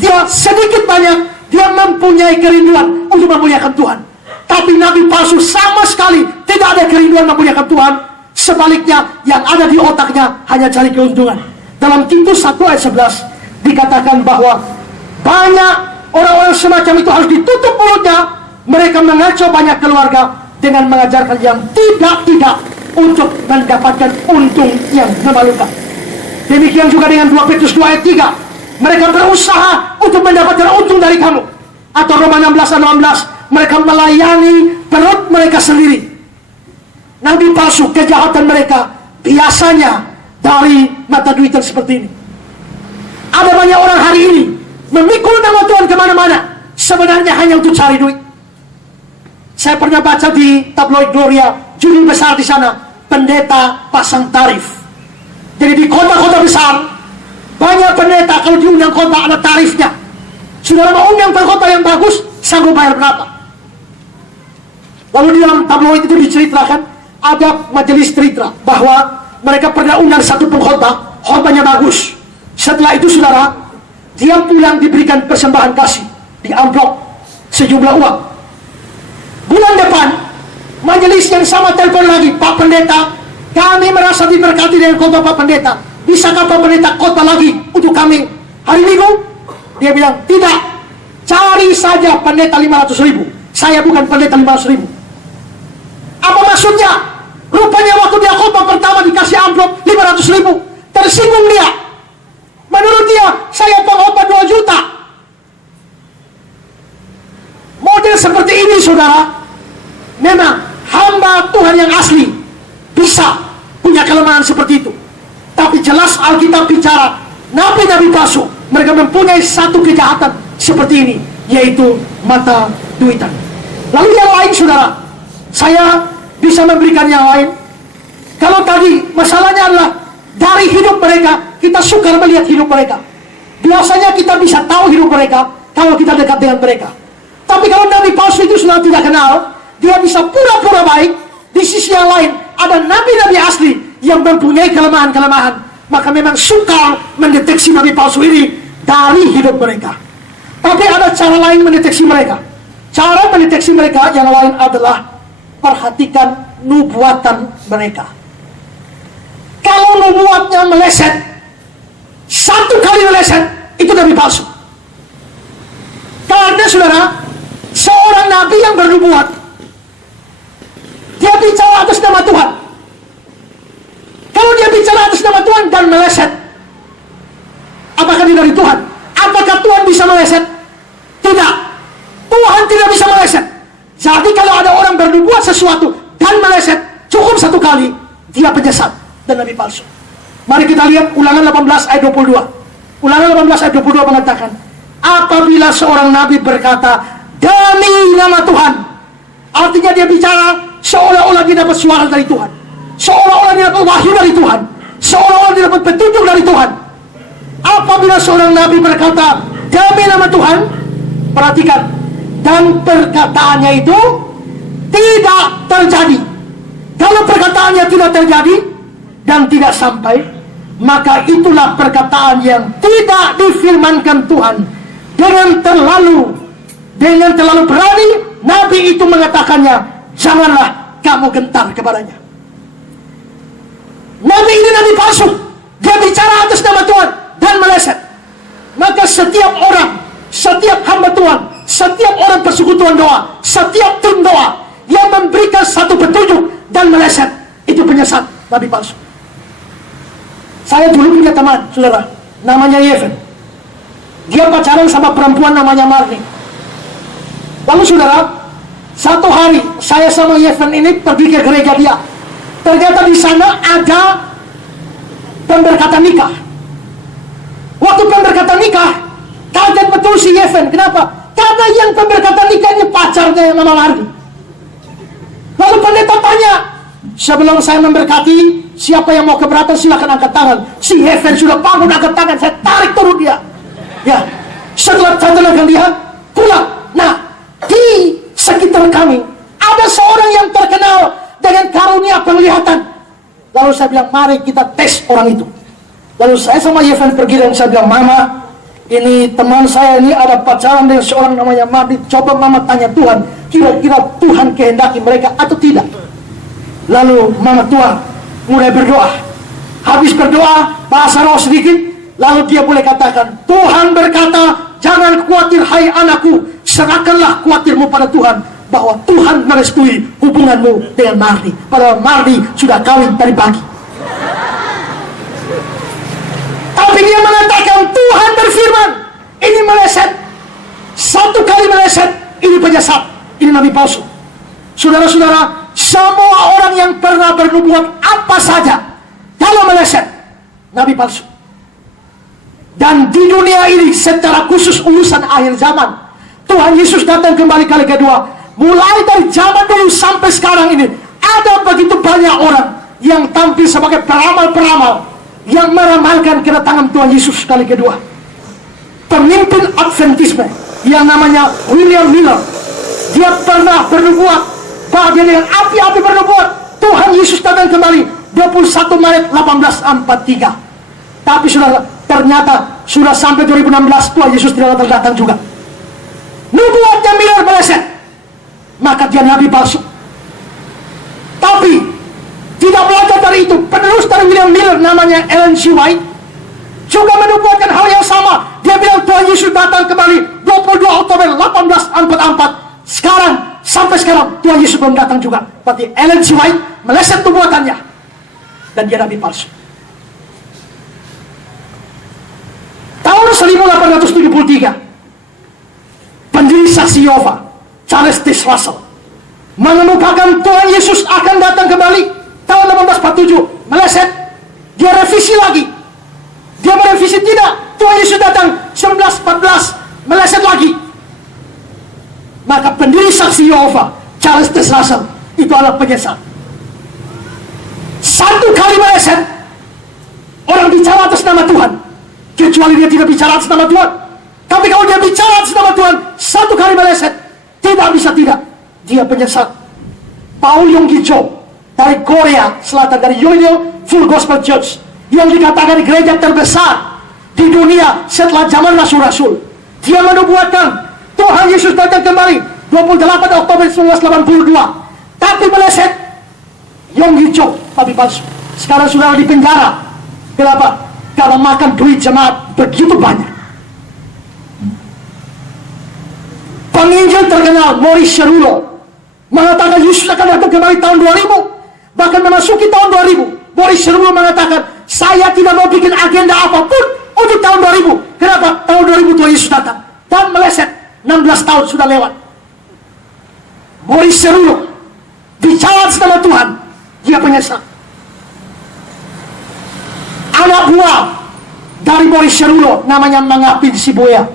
dia sedikit banyak dia mempunyai kerinduan untuk memuliakan Tuhan. Tapi nabi palsu sama sekali tidak ada kerinduan memuliakan Tuhan. Sebaliknya, yang ada di otaknya hanya cari keuntungan. Dalam Titus 1 ayat 11 dikatakan bahwa banyak orang-orang semacam itu harus ditutup mulutnya. Mereka mengacau banyak keluarga dengan mengajarkan yang tidak untuk mendapatkan untung yang memalukan. Demikian juga dengan 2 Petrus 2 ayat 3. Mereka berusaha untuk mendapatkan untung dari kamu. Atau Roma 16 ayat 16, mereka melayani perut mereka sendiri. Nabi palsu, kejahatan mereka biasanya dari mata duitan seperti ini. Ada banyak orang hari ini memikul nama Tuhan kemana-mana, sebenarnya hanya untuk cari duit. Saya pernah baca di tabloid Gloria, judul besar di sana, pendeta pasang tarif. Jadi di kota-kota besar, banyak pendeta kalau diundang kota ada tarifnya. Saudara mau undang ke kota yang bagus, sanggup bayar berapa? Lalu di dalam tabloid itu diceritakan, ada majelis cerita bahwa mereka pernah undang satu pengkhotbah, khotbahnya bagus. Setelah itu saudara, dia pulang diberikan persembahan kasih di amplop sejumlah uang. Bulan depan, majelis yang sama telepon lagi, Pak Pendeta, kami merasa diberkati dengan khotbah Pak Pendeta. Bisakah Pak Pendeta khotbah lagi untuk kami hari Minggu? Dia bilang, tidak, cari saja pendeta 500.000. Saya bukan pendeta 500.000. Apa maksudnya? Rupanya waktu dia khotbah pertama dikasih amplop 500.000, tersinggung dia. Menurut dia, saya pengkhotbah 2 juta. Model seperti ini saudara, memang hamba Tuhan yang asli bisa punya kelemahan seperti itu. Tapi jelas Alkitab bicara, nabi-nabi palsu, mereka mempunyai satu kejahatan seperti ini, yaitu mata duitan. Lalu yang lain saudara, saya bisa memberikan yang lain. Kalau tadi masalahnya adalah dari hidup mereka, kita sukar melihat hidup mereka. Biasanya kita bisa tahu hidup mereka kalau kita dekat dengan mereka. Tapi kalau nabi palsu itu sudah tidak kenal, dia bisa pura-pura baik. Di sisi yang lain, ada nabi-nabi asli yang mempunyai kelemahan-kelemahan. Maka memang sukar mendeteksi nabi palsu ini dari hidup mereka. Tapi ada cara lain mendeteksi mereka. Cara mendeteksi mereka yang lain adalah perhatikan nubuatan mereka. Kalau nubuatnya meleset, satu kali meleset, itu nabi palsu. Karena saudara, seorang nabi yang bernubuat, dia bicara atas nama Tuhan. Kalau dia bicara atas nama Tuhan dan meleset, apakah dia dari Tuhan? Apakah Tuhan bisa meleset? Tidak. Tuhan tidak bisa meleset. Jadi kalau ada orang bernubuat sesuatu dan meleset, cukup satu kali, dia penyesat dan nabi palsu. Mari kita lihat Ulangan 18 ayat 22. Ulangan 18 ayat 22 mengatakan, apabila seorang nabi berkata, demi nama Tuhan, artinya dia bicara seolah-olah dia dapat suara dari Tuhan, seolah-olah dia dapat wahyu dari Tuhan, seolah-olah dia dapat petunjuk dari Tuhan. Apabila seorang nabi berkata, demi nama Tuhan, perhatikan, dan perkataannya itu tidak terjadi. Kalau perkataannya tidak terjadi dan tidak sampai, maka itulah perkataan yang tidak difirmankan Tuhan. Dengan terlalu berani, nabi itu mengatakannya, janganlah kamu gentar kepadanya. Nabi ini nabi palsu. Dia bicara atas nama Tuhan dan meleset. Maka setiap orang, setiap hamba Tuhan, setiap orang persekutuan doa, setiap tim doa yang memberikan satu petunjuk dan meleset, itu penyesat, nabi palsu. Saya dulu punya teman, saudara, namanya Yeven. Dia pacaran sama perempuan namanya Marni. Lalu saudara, satu hari saya sama Yeven ini pergi ke gereja dia. Ternyata di sana ada pemberkatan nikah. Waktu pemberkatan nikah, kaget betul si Yeven. Kenapa? Karena yang pemberkatan nikahnya pacarnya yang nama Marni. Lalu pendeta tanya, sebelum saya memberkati, siapa yang mau keberatan silakan angkat tangan. Si Yeven sudah bangun angkat tangan, saya tarik turun dia. Ya, setelah tangan dia pulang. Nah, di sekitar kami ada seorang yang terkenal dengan karunia penglihatan. Lalu saya bilang, mari kita tes orang itu. Lalu saya sama Yeven pergi dan saya bilang, Mama, ini teman saya ini ada pacaran dengan seorang namanya Mardi. Coba mama tanya Tuhan, kira-kira Tuhan kehendaki mereka atau tidak? Lalu mama tua mulai berdoa. Habis berdoa, bahasa roh sedikit, lalu dia boleh katakan, Tuhan berkata, jangan khawatir hai anakku, serahkanlah khawatirmu pada Tuhan, bahwa Tuhan merestui hubunganmu dengan Mardi. Padahal Mardi sudah kawin tadi pagi. Tapi dia mengatakan, Tuhan berfirman, ini meleset. Satu kali meleset, ini penyesat, ini nabi palsu. Saudara-saudara, semua orang yang pernah bernubuat apa saja, kalau meleset, nabi palsu. Dan di dunia ini, secara khusus urusan akhir zaman, Tuhan Yesus datang kembali kali kedua. Mulai dari zaman dulu sampai sekarang ini, ada begitu banyak orang yang tampil sebagai peramal-peramal, yang meramalkan kedatangan Tuhan Yesus kali kedua. Pemimpin Adventisme yang namanya William Miller, dia pernah bernubuat, bahwa dia dengan api-api bernubuat Tuhan Yesus datang kembali 21 Maret 1843. Tapi ternyata sudah sampai 2016 Tuhan Yesus tidak datang juga. Nubuatnya Miller meleset, maka dia nabi palsu. Tapi tidak belajar dari itu, penerus dari William Miller namanya Ellen G. White juga menubuatkan hal yang sama. Dia bilang Tuhan Yesus datang kembali 22 Oktober 1844. Sekarang, sampai sekarang Tuhan Yesus belum datang juga. Berarti Ellen G. White meleset nubuatannya, dan dia nabi palsu. Tahun 1873, pendiri Saksi Yehova Charles T. Russell mengemukakan Tuhan Yesus akan datang kembali. Tahun 1847 meleset, dia revisi lagi, dia merevisi, tidak, Tuhan Yesus datang 1914, meleset lagi. Maka pendiri Saksi Yehova Charles T. Russell itu adalah penyesat. Satu kali meleset, orang bicara atas nama Tuhan, kecuali dia tidak bicara atas nama Tuhan. Tapi kalau dia bicara atas nama Tuhan, satu kali meleset, tidak bisa tidak, dia penyesat. Paul Yonggi Cho dari Korea Selatan, dari Yoyo Full Gospel Church, yang dikatakan gereja terbesar di dunia setelah zaman Rasul-Rasul, dia menubuatkan Tuhan Yesus datang kembali 28 Oktober 1982. Tapi meleset. Yonggi Cho, tapi palsu. Sekarang sudah di penjara. Kenapa? Karena makan duit jemaat begitu banyak. Penginjil terkenal Maurice Cerullo mengatakan Yesus akan datang kembali tahun 2000. Bahkan memasuki tahun 2000, Maurice Cerullo mengatakan, saya tidak mau bikin agenda apapun untuk tahun 2000. Kenapa? Tahun 2000 Tuhan Yesus datang. Dan meleset, 16 tahun sudah lewat. Maurice Cerullo bicara sama Tuhan, dia penyesal. Anak buah dari Maurice Cerullo namanya Mangapin Siboya,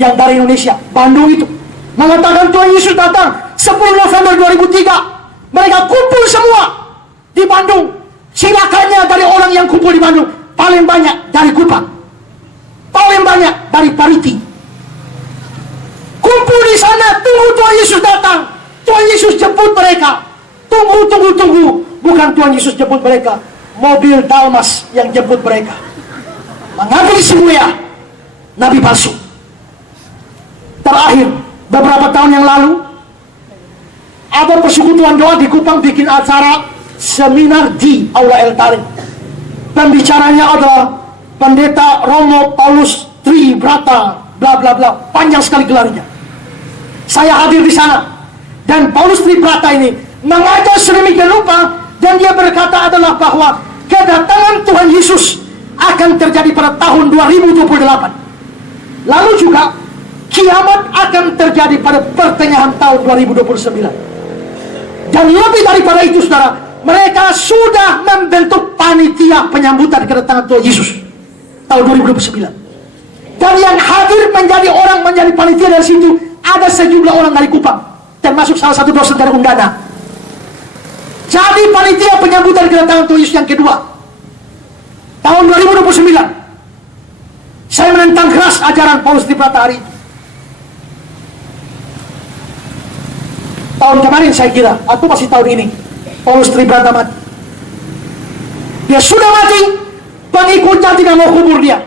yang dari Indonesia, Bandung itu, mengatakan Tuhan Yesus datang 10 November 2003. Mereka kumpul semua di Bandung. Silakannya dari orang yang kumpul di Bandung, paling banyak dari Kupang, paling banyak dari Pariti. Kumpul di sana, tunggu Tuhan Yesus datang. Tuhan Yesus jemput mereka. Tunggu. Bukan Tuhan Yesus jemput mereka, mobil Dalmas yang jemput mereka. Mengambil semua nabi palsu. Terakhir, beberapa tahun yang lalu, ada persekutuan doa di Kupang bikin acara seminar di Aula El Tarim. Pembicaranya adalah Pendeta Romo Paulus Tri Brata, bla bla bla, panjang sekali gelarnya. Saya hadir di sana, dan Paulus Tri Brata ini mengajar sedemikian rupa, dan dia berkata adalah bahwa kedatangan Tuhan Yesus akan terjadi pada tahun 2028. Lalu juga kiamat akan terjadi pada pertengahan tahun 2029. Dan lebih daripada itu, saudara, mereka sudah membentuk panitia penyambutan kedatangan Tuhan Yesus tahun 2029. Dan yang hadir menjadi panitia dari situ, ada sejumlah orang dari Kupang, termasuk salah satu dosen dari Undana. Jadi panitia penyambutan kedatangan Tuhan Yesus yang kedua tahun 2029. Saya menentang keras ajaran Paulus Tri Brata hari itu. Tahun kemarin saya kira, atau masih tahun ini, Paulus Tri Brata mati. Dia sudah mati, pengikutnya tidak mau kubur dia.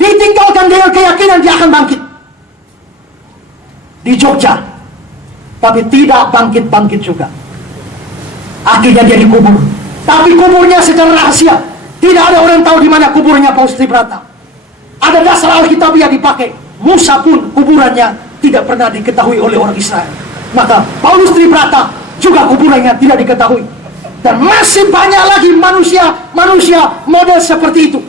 ditinggalkan dengan keyakinan dia akan bangkit. Di Jogja, tapi tidak bangkit-bangkit juga. Akhirnya dia dikubur. Tapi kuburnya secara rahasia. Tidak ada orang tahu di mana kuburnya Paulus Tribrata. Ada dasar Alkitabiah dipakai. Musa pun kuburannya tidak pernah diketahui oleh orang Israel. Maka Paulus Tribrata juga kuburannya tidak diketahui. Dan masih banyak lagi manusia model seperti itu.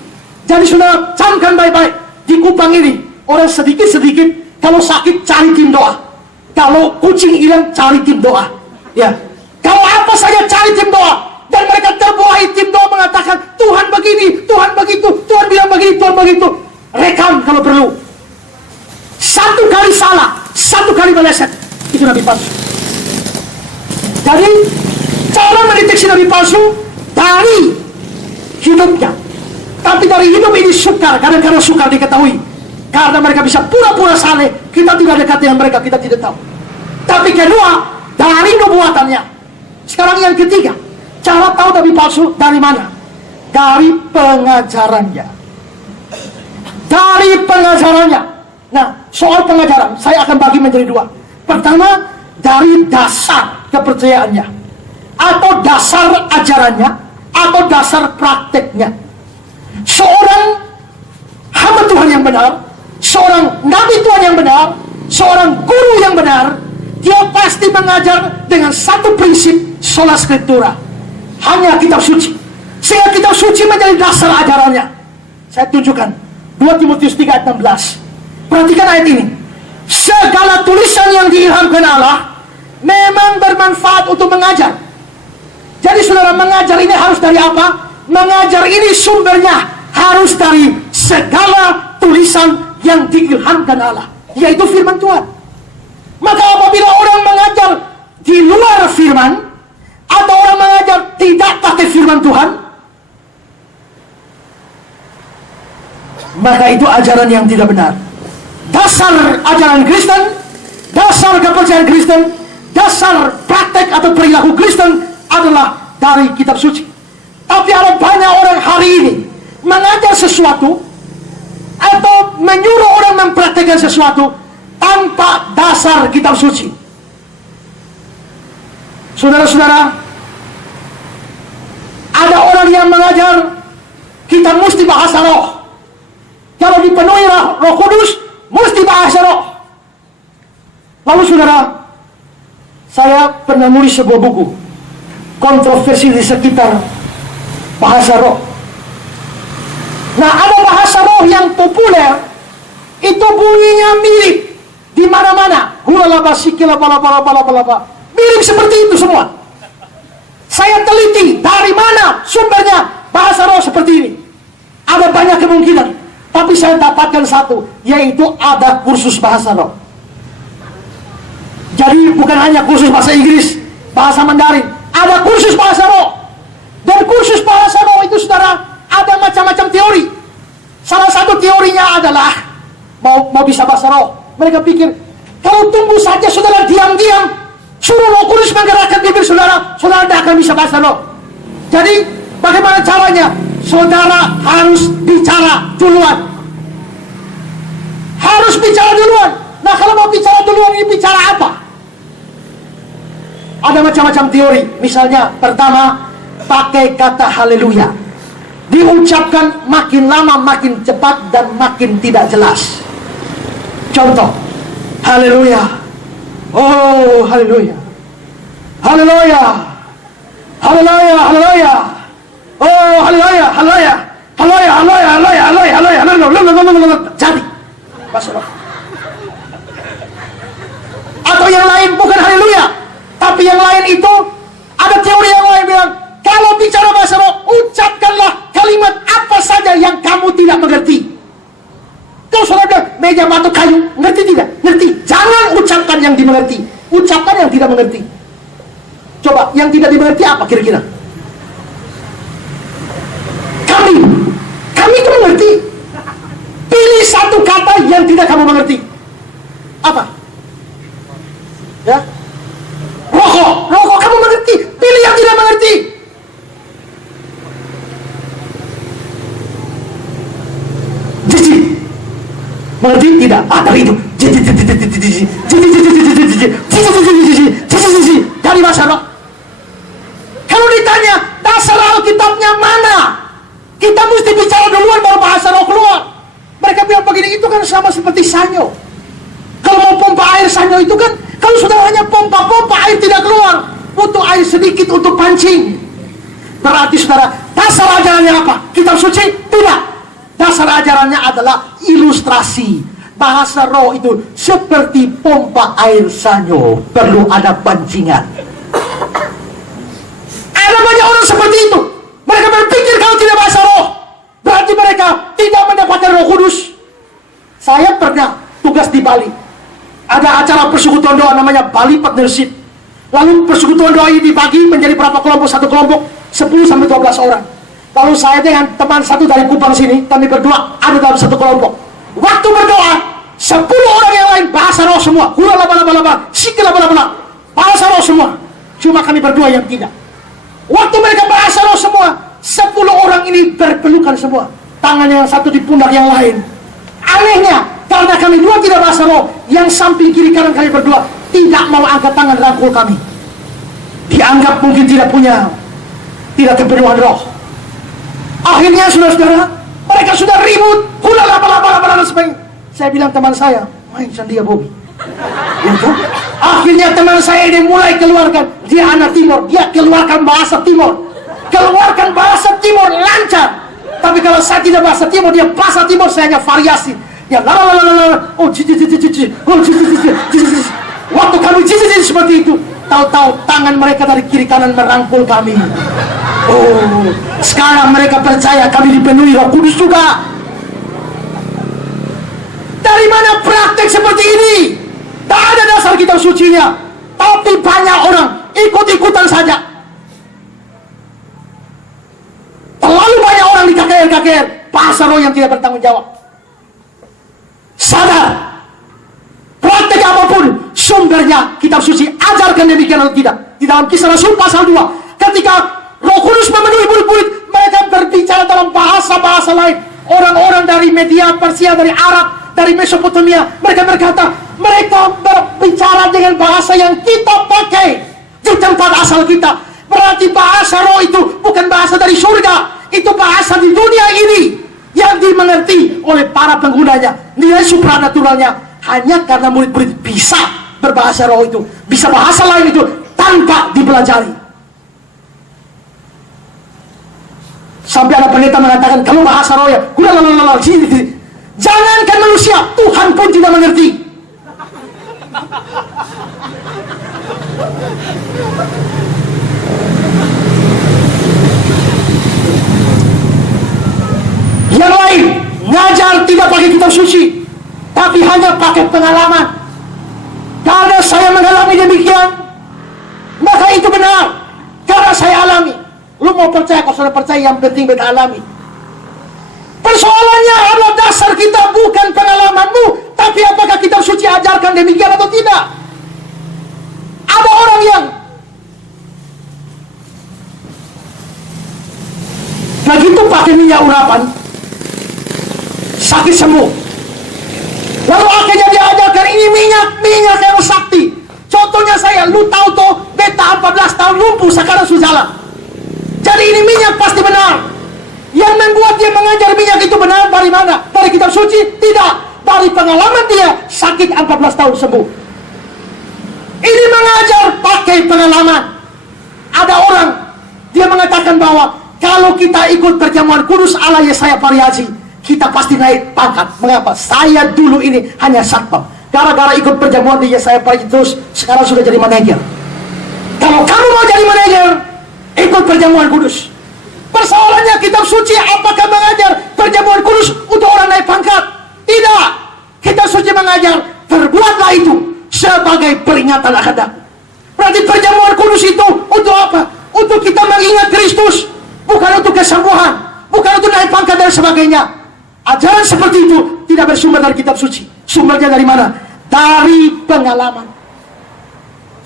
Jadi saudara, camkan baik-baik. Di Kupang ini, orang sedikit-sedikit kalau sakit cari tim doa. Kalau kucing hilang cari tim doa. Ya. Kalau apa saja cari tim doa. Dan mereka terbuai tim doa mengatakan, Tuhan begini, Tuhan begitu, Tuhan bilang begini, Tuhan begitu. Rekam kalau perlu. Satu kali salah, satu kali meleset, itu nabi palsu. Jadi cara mendeteksi nabi palsu dari hidupnya. Tapi dari hidup ini sukar, kadang-kadang sukar diketahui. Karena mereka bisa pura-pura saleh, kita tidak dekat dengan mereka, kita tidak tahu. Tapi kedua, dari nubuatannya. Sekarang yang ketiga, cara tahu nabi palsu dari mana? Dari pengajarannya. Dari pengajarannya. Nah, soal pengajaran, saya akan bagi menjadi dua. Pertama, dari dasar kepercayaannya. Atau dasar ajarannya, atau dasar prakteknya. Seorang hamba Tuhan yang benar, seorang nabi Tuhan yang benar, seorang guru yang benar, dia pasti mengajar dengan satu prinsip sola scriptura. Hanya kitab suci. Sehingga kitab suci menjadi dasar ajarannya. Saya tunjukkan 2 Timotius 3 ayat 16. Perhatikan ayat ini. Segala tulisan yang diilhamkan Allah memang bermanfaat untuk mengajar. Jadi saudara, mengajar ini harus dari apa? Mengajar ini sumbernya harus dari segala tulisan yang diilhamkan Allah, yaitu firman Tuhan. Maka apabila orang mengajar di luar firman, atau orang mengajar tidak pakai firman Tuhan, maka itu ajaran yang tidak benar. Dasar ajaran Kristen, dasar kepercayaan Kristen, dasar praktek atau perilaku Kristen adalah dari kitab suci. Tapi ada banyak orang hari ini mengajar sesuatu atau menyuruh orang mempraktekkan sesuatu tanpa dasar kitab suci. Saudara-saudara, ada orang yang mengajar kita mesti bahasa roh. Kalau dipenuhi Roh Kudus, mesti bahasa roh. Lalu saudara, saya pernah nulis sebuah buku kontroversi di sekitar bahasa roh. Nah, ada bahasa roh yang populer, itu bunyinya mirip di mana-mana. Hulalaba sikila bala. Mirip seperti itu semua. Saya teliti dari mana sumbernya bahasa roh seperti ini. Ada banyak kemungkinan, tapi saya dapatkan satu, yaitu ada kursus bahasa roh. Jadi bukan hanya kursus bahasa Inggris, bahasa Mandarin, ada kursus bahasa roh. Dan kursus bahasa roh itu saudara, ada macam-macam teori. Salah satu teorinya adalah mau bisa bahasa roh. Mereka pikir kalau tunggu saja saudara diam-diam suruh Roh Kudus menggerakkan bibir saudara, saudara tidak akan bisa bahasa roh. Jadi bagaimana caranya? Saudara harus bicara duluan. Harus bicara duluan. Nah, kalau mau bicara duluan, ini bicara apa? Ada macam-macam teori. Misalnya pertama, pakai kata haleluya. Diucapkan makin lama makin cepat dan makin tidak jelas. Contoh, haleluya. Oh, haleluya. Haleluya. Haleluya, haleluya. Oh, haleluya, haleluya. Haleluya, haleluya, haleluya, haleluya, haleluya. Jadi, bahasa roh. Atau yang lain bukan haleluya, tapi yang lain itu ada teori yang lain bilang, kalau bicara bahasa roh, ucapkanlah kalimat apa saja yang kamu tidak mengerti. Kalau saudara meja batu kayu, ngerti tidak? Ngerti. Jangan ucapkan yang dimengerti, ucapkan yang tidak mengerti. Coba, yang tidak dimengerti apa kira-kira? Kami itu mengerti. Pilih satu kata yang tidak kamu mengerti. Apa? Ya? Rokok kamu mengerti. Pilih yang tidak mengerti. Jijik. Mengerti? Tidak. Dari itu. Dari masa roh. Kalau ditanya, dasar Alkitabnya mana? Kita mesti bicara duluan baru bahasa roh keluar. Mereka bilang begini, itu kan sama seperti sanyo. Kalau mau pompa air sanyo itu kan, kalau sudah hanya pompa air tidak keluar. Butuh air sedikit untuk pancing. Berarti saudara, dasar ajarannya apa? Kitab suci? Tidak. Dasar ajarannya adalah ilustrasi. Bahasa roh itu seperti pompa air sanyo, perlu ada pancingan. Ada banyak orang seperti itu. Mereka berpikir kalau tidak bahasa roh, berarti mereka tidak mendapatkan Roh Kudus. Saya pernah tugas di Bali. Ada acara persekutuan doa namanya Bali Partnership. Lalu persekutuan doa ini dibagi menjadi berapa kelompok? Satu kelompok 10-12 orang. Lalu saya dengan teman satu dari Kupang sini, kami berdua ada dalam satu kelompok. Waktu berdoa, 10 orang yang lain bahasa roh semua. Hula laba, sikil laba, bahasa roh semua. Cuma kami berdua yang tidak. Waktu mereka bahasa roh semua, 10 orang ini berpelukan semua. Tangannya yang satu di pundak yang lain. Anehnya, karena kami dua tidak bahasa roh, yang samping kiri kanan kami berdua tidak mau angkat tangan rangkul kami. Dianggap mungkin tidak kepenuhan roh. Akhirnya saudara-saudara, mereka sudah ribut, hula laba dan sebagainya. Saya bilang teman saya, main sandia Bobby. Ya kan? Akhirnya teman saya ini mulai keluarkan, dia anak timur, dia keluarkan bahasa timur. Keluarkan bahasa timur lancar. Tapi kalau saya tidak bahasa timur, dia bahasa timur, saya hanya variasi. Ya oh waktu kami seperti itu, tahu-tahu tangan mereka dari kiri kanan merangkul kami. Oh, sekarang mereka percaya kami dipenuhi Roh Kudus juga. Dari mana praktek seperti ini? Tak ada dasar kitab sucinya. Tapi banyak orang ikut-ikutan saja. Terlalu banyak orang di KKR bahasa roh yang tidak bertanggung jawab. Sadar, praktek apapun sumbernya kitab suci, ajarkan demikian atau tidak. Di dalam Kisah Rasul pasal 2, ketika Roh Kudus memenuhi murid-murid, mereka berbicara dalam bahasa-bahasa lain. Orang-orang dari Media, Persia, dari Arab, dari Mesopotamia, mereka berkata, mereka berbicara dengan bahasa yang kita pakai di tempat asal kita. Berarti bahasa roh itu bukan bahasa dari surga, itu bahasa di dunia ini yang dimengerti oleh para penggunanya. Nilai supranaturalnya hanya karena murid-murid bisa berbahasa roh itu, bisa bahasa lain itu tanpa dipelajari. Sampai ada pendeta mengatakan, kalau bahasa roh ya, jangankan manusia, Tuhan pun tidak mengerti. Yang lain, ngajar tidak pakai kitab suci, tapi hanya pakai pengalaman. Karena saya mengalami demikian, maka itu benar. Karena saya alami. Lu mau percaya, kalau sudah percaya, yang penting beta alami. Persoalannya adalah dasar kita bukan pengalamanmu, tapi apakah kitab suci ajarkan demikian atau tidak. Ada orang yang begitu pakai minyak urapan, sakit sembuh. Lalu akhirnya diajarkan ini minyak yang sakti. Contohnya saya, lu tahu toh, beta 14 tahun lumpuh, sekarang sudah jalan. Jadi ini minyak pasti benar. Yang membuat dia mengajar minyak itu benar dari mana? Dari kitab suci? Tidak. Dari pengalaman dia sakit 14 tahun sembuh. Ini mengajar pakai pengalaman. Ada orang, dia mengatakan bahwa kalau kita ikut perjamuan kudus ala Yesaya Pariaji, kita pasti naik pangkat. Mengapa? Saya dulu ini hanya satpam. Gara-gara ikut perjamuan di Yesaya Pariaji terus, sekarang sudah jadi manajer. Kalau kamu mau jadi manajer, ikut perjamuan kudus. Persoalannya kitab suci apakah mengajar perjamuan kudus untuk orang naik pangkat? Tidak. Kitab suci mengajar, perbuatlah itu sebagai peringatan akan datang. Berarti perjamuan kudus itu untuk apa? Untuk kita mengingat Kristus, bukan untuk kesembuhan, bukan untuk naik pangkat dan sebagainya. Ajaran seperti itu tidak bersumber dari kitab suci. Sumbernya dari mana? Dari pengalaman.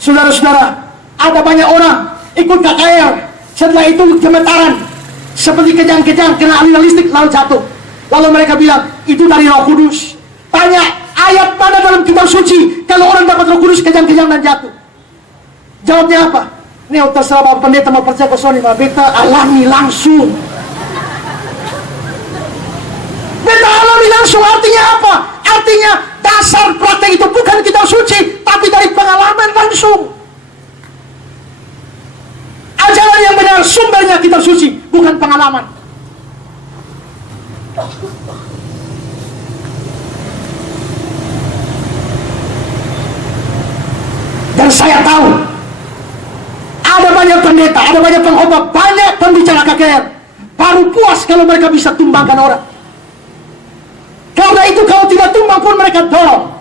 Saudara-saudara, ada banyak orang ikut KKR, setelah itu gemetaran, seperti kejang-kejang kena aliran listrik lalu jatuh. Lalu mereka bilang itu dari Roh Kudus. Tanya ayat mana dalam kitab suci kalau orang dapat Roh Kudus kejang-kejang dan jatuh? Jawabnya apa? Ini terserah Bapak Pendeta mau percaya kosong ini, beta alami langsung. Beta alami langsung artinya apa? Artinya dasar praktek itu bukan kitab suci, tapi dari pengalaman langsung. Ajaran yang benar sumbernya kitab suci, bukan pengalaman. Dan saya tahu ada banyak pendeta, ada banyak pengkhotbah, banyak pembicara KKR baru puas kalau mereka bisa tumbangkan orang. Karena itu kalau tidak tumbang pun mereka dorong.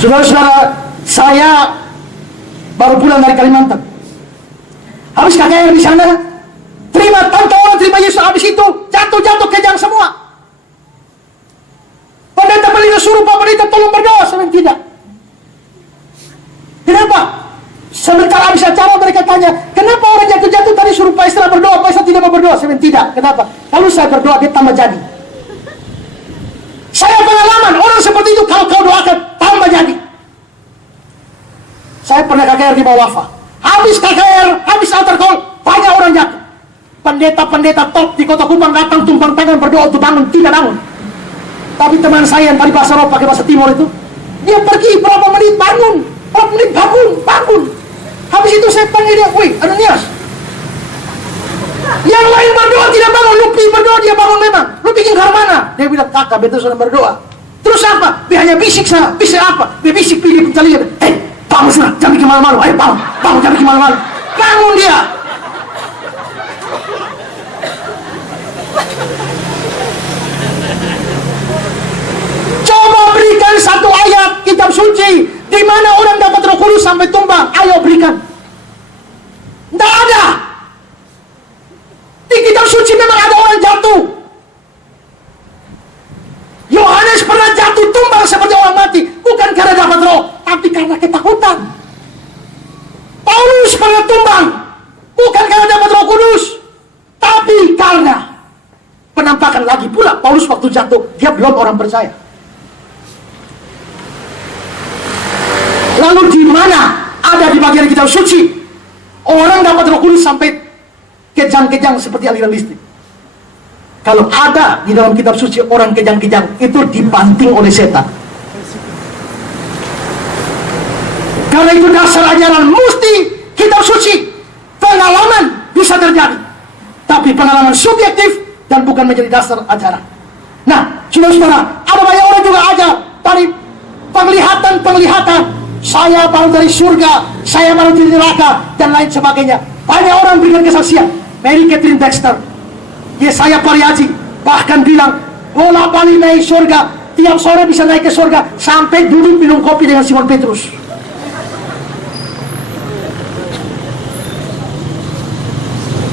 Saudara-saudara, saya baru pulang dari Kalimantan. Habis KKR di sana, terima tanpa orang terima Yesus, habis itu jatuh kejang semua. Pendeta suruh Pak Pendeta tolong berdoa, saya bilang tidak. Kenapa? Sebentar habis acara mereka tanya, kenapa orang jatuh-jatuh tadi suruh Pak Isra berdoa, Pak Isra tidak mau berdoa? Saya bilang tidak. Kenapa? Kalau saya berdoa dia tambah jadi. Saya pengalaman orang seperti itu, kalau kau doakan tambah jadi. Saya pernah KKR di bawah Wafa. Habis KKR, habis altar call, banyak orang jatuh. Pendeta-pendeta top di Kota Kupang datang tumpang tangan berdoa untuk bangun, tidak bangun. Tapi teman saya yang tadi bahasa Roh pakai bahasa Timur itu, dia pergi berapa menit bangun, berapa menit bangun. Habis itu saya panggil dia, woi Ananias, yang lain berdoa tidak bangun, lu pergi berdoa dia bangun memang. Lu bikin ke mana? Dia bilang kakak betul sudah berdoa. Terus apa? Dia hanya bisik sana, bisik apa? Dia bisik pilih pencalian. Bangun sudah, jangan bikin malu-malu. Ayo bangun, jangan bikin malu-malu. Bangun dia. Coba berikan satu ayat kitab suci di mana orang dapat Roh Kudus sampai tumbang. Ayo berikan. Tidak ada. Di kitab suci memang ada orang jatuh. Yohanes pernah jatuh tumbang seperti orang mati, bukan karena dapat roh, tapi karena ketakutan. Paulus pernah tumbang, bukan karena dapat Roh Kudus, tapi karena penampakan. Lagi pula Paulus waktu jatuh, dia belum orang percaya. Lalu di mana ada di bagian kitab suci orang dapat Roh Kudus sampai kejang-kejang seperti aliran listrik? Kalau ada di dalam kitab suci orang kejang-kejang, itu dibanting oleh setan. Karena itu dasar ajaran mesti kitab suci. Pengalaman bisa terjadi, tapi pengalaman subjektif dan bukan menjadi dasar ajaran. Nah, saudara-saudara, ada banyak orang juga ajar dari penglihatan. Saya baru dari surga, saya baru dari neraka, dan lain sebagainya. Banyak orang berikan kesaksian. Mary Catherine Baxter, Yesaya Pariaji bahkan bilang bola balik naik surga, tiap sore bisa naik ke surga sampai duduk minum kopi dengan Simon Petrus.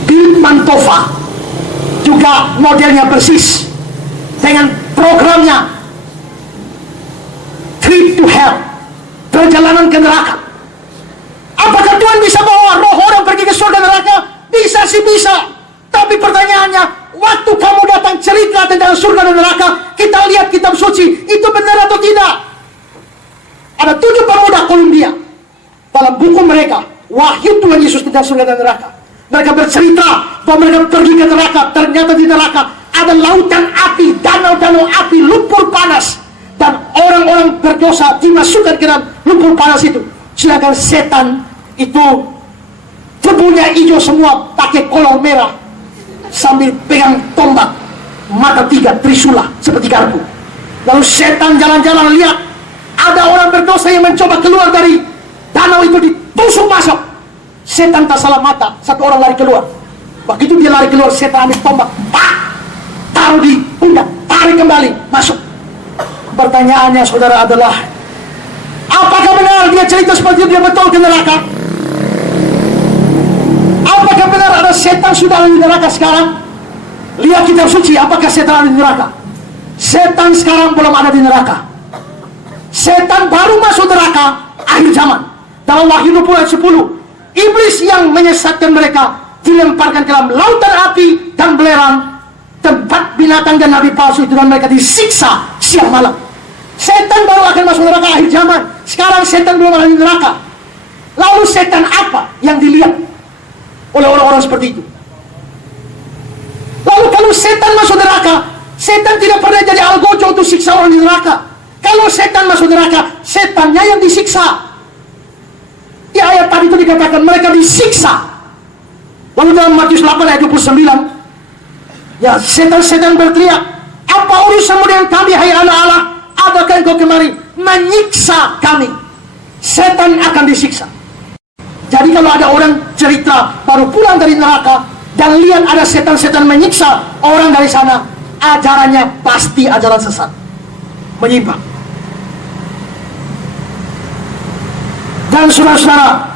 Bill Mantova juga modelnya persis dengan programnya Trip to Hell, perjalanan ke neraka. Apakah Tuhan bisa bawa roh orang pergi ke surga neraka? Bisa sih bisa. Tapi pertanyaannya, waktu kamu datang cerita tentang surga dan neraka, kita lihat kitab suci, itu benar atau tidak? Ada 7 pemuda Kolombia dalam buku mereka, wahyu Tuhan Yesus tentang surga dan neraka. Mereka bercerita bahwa mereka pergi ke neraka, ternyata di neraka ada lautan api, danau-danau api, lumpur panas, dan orang-orang berdosa dimasukkan ke dalam lumpur panas itu. Sedangkan setan itu tubuhnya hijau semua, pakai kolor merah, sambil pegang tombak, mata 3 trisula seperti garpu. Lalu setan jalan-jalan lihat ada orang berdosa yang mencoba keluar dari danau itu, ditusuk masuk. Setan tak salah mata, satu orang lari keluar. Begitu dia lari keluar, setan ambil tombak, taruh di pundak, tarik kembali, masuk. Pertanyaannya saudara adalah, apakah benar dia cerita seperti itu, dia betul ke neraka? Apakah benar ada setan sudah ada di neraka sekarang? Lihat kitab suci, apakah setan ada di neraka? Setan sekarang belum ada di neraka. Setan baru masuk neraka akhir zaman. Dalam Wahyu 20 ayat 10, Iblis yang menyesatkan mereka dilemparkan ke dalam lautan api dan belerang, tempat binatang dan nabi palsu itu, dan mereka disiksa siang malam. Setan baru akan masuk neraka akhir zaman. Sekarang setan belum ada di neraka. Lalu setan apa yang dilihat oleh orang-orang seperti itu? Lalu kalau setan masuk neraka, setan tidak pernah jadi algojo untuk siksa orang di neraka. Kalau setan masuk neraka, setannya yang disiksa. Di ayat tadi itu dikatakan mereka disiksa. Lalu dalam Matius 8 ayat 29, ya, setan-setan berteriak, apa urusanmu dengan kami, hai anak Allah? Adakah engkau kemari menyiksa kami? Setan akan disiksa. Jadi kalau ada orang cerita baru pulang dari neraka dan lihat ada setan-setan menyiksa orang dari sana, ajarannya pasti ajaran sesat, menyimpang. Dan saudara-saudara,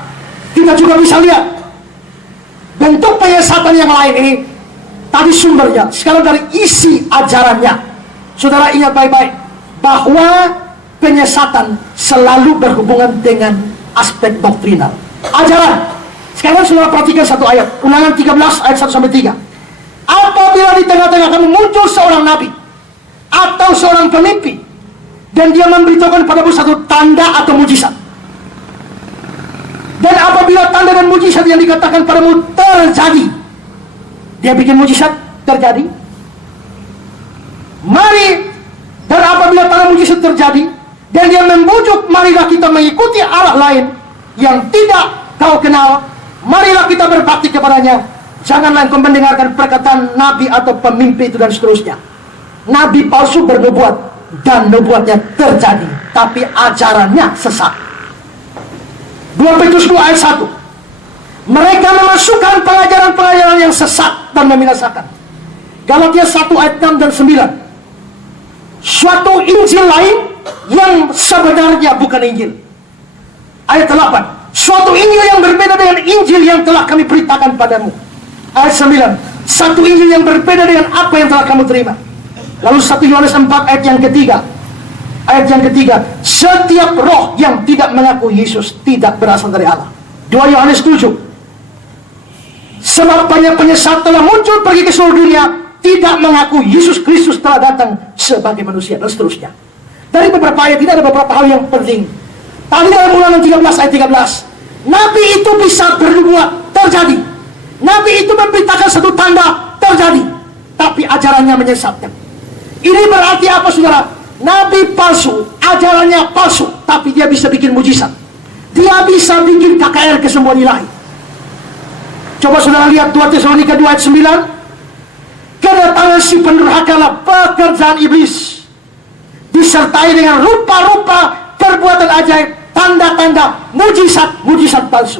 kita juga bisa lihat bentuk penyesatan yang lain ini. Tadi sumbernya, sekarang dari isi ajarannya. Saudara ingat baik-baik bahwa penyesatan selalu berhubungan dengan aspek doktrinal, ajaran. Sekarang saudara perhatikan satu ayat, Ulangan 13 ayat 1-3. Apabila di tengah-tengah kamu muncul seorang nabi atau seorang pemimpi, dan dia memberitahukan padamu satu tanda atau mujizat, dan apabila tanda dan mujizat yang dikatakan padamu terjadi, dia bikin mujizat terjadi, mari. Dan apabila tanda mujizat terjadi, dan dia membujuk, marilah kita mengikuti arah lain yang tidak kau kenal, marilah kita berbakti kepadanya. Janganlah engkau mendengarkan perkataan nabi atau pemimpi itu dan seterusnya. Nabi palsu bernubuat dan nubuatnya terjadi, tapi ajarannya sesat. 2 Petrus 2 ayat 1. Mereka memasukkan pengajaran-pengajaran yang sesat dan membinasakan. Galatia 1 ayat 6 dan 9. Suatu Injil lain yang sebenarnya bukan Injil. Ayat 8. Suatu Injil yang berbeda dengan Injil yang telah kami beritakan padamu. Ayat 9. Satu Injil yang berbeda dengan apa yang telah kamu terima. Lalu 1 Yohanes 4 ayat yang ketiga. Ayat yang ketiga, setiap roh yang tidak mengaku Yesus tidak berasal dari Allah. 2 Yohanes 7. Sebab banyak penyesat telah muncul pergi ke seluruh dunia, tidak mengaku Yesus Kristus telah datang sebagai manusia, dan seterusnya. Dari beberapa ayat ini ada beberapa hal yang penting. Tadi dalam Ulangan 13 ayat 13, Nabi itu bisa bernubuat, terjadi. Nabi itu memberitakan satu tanda, terjadi. Tapi ajarannya menyesatkan. Ini berarti apa, saudara? Nabi palsu, ajarannya palsu, tapi dia bisa bikin mujizat. Dia bisa bikin KKR, kesembuhan ilahi. Coba saudara lihat 2 Tesalonika 2 ayat 9. Kedatangan si pendurhakalah pekerjaan iblis, disertai dengan rupa-rupa perbuatan ajaib, tanda-tanda, mujizat palsu.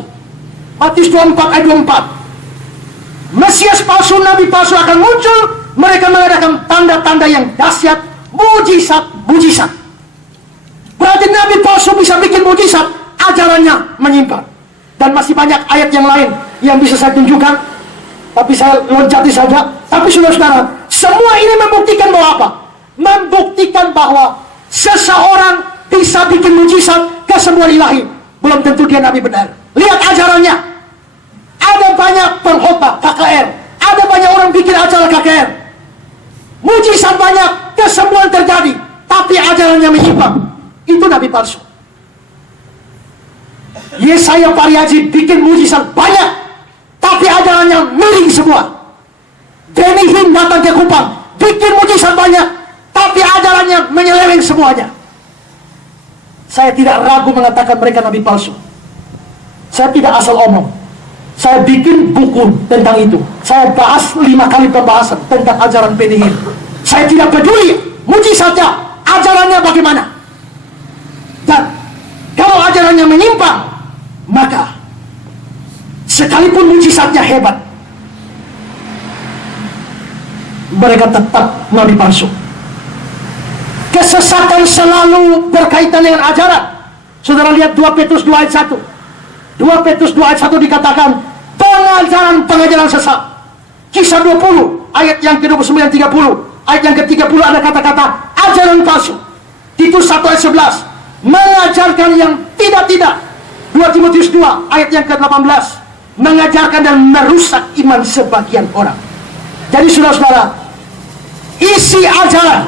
Matius 24 ayat 24. Mesias palsu, nabi palsu akan muncul. Mereka mengadakan tanda-tanda yang dahsyat, mujizat. Berarti nabi palsu bisa bikin mujizat, ajarannya menyimpang. Dan masih banyak ayat yang lain yang bisa saya tunjukkan, tapi saya loncati saja. Tapi saudara-saudara, semua ini membuktikan bahwa apa? Membuktikan bahwa seseorang bisa bikin mujizat, kesembuhan ilahi, belum tentu dia nabi benar. Lihat ajarannya. Ada banyak pengkhotbah KKR, ada banyak orang bikin acara KKR, mujizat banyak, kesembuhan terjadi, tapi ajarannya menyimpang. Itu nabi palsu. Yesaya Pariaji bikin mujizat banyak, tapi ajarannya miring semua. Denny Hinn datang ke Kupang, bikin mujizat banyak, tapi ajarannya menyeleweng semuanya. Saya tidak ragu mengatakan mereka nabi palsu. Saya tidak asal omong. Saya bikin buku tentang itu. Saya bahas 5 kali pembahasan tentang ajaran Denny Hinn. Saya tidak peduli mujizatnya, ajarannya bagaimana. Dan kalau ajarannya menyimpang, maka sekalipun mujizatnya hebat, mereka tetap nabi palsu. Kesesatan selalu berkaitan dengan ajaran. Saudara lihat 2 Petrus 2 ayat 1. 2 Petrus 2 ayat 1 dikatakan pengajaran sesat. Kisah 20 ayat yang ke-29 30. Ayat yang ke-30 ada kata-kata ajaran palsu. Titus 1 ayat 11 mengajarkan yang tidak-tidak, 2 Timotius 2 ayat yang ke-18, mengajarkan dan merusak iman sebagian orang. Jadi saudara-saudara, isi ajaran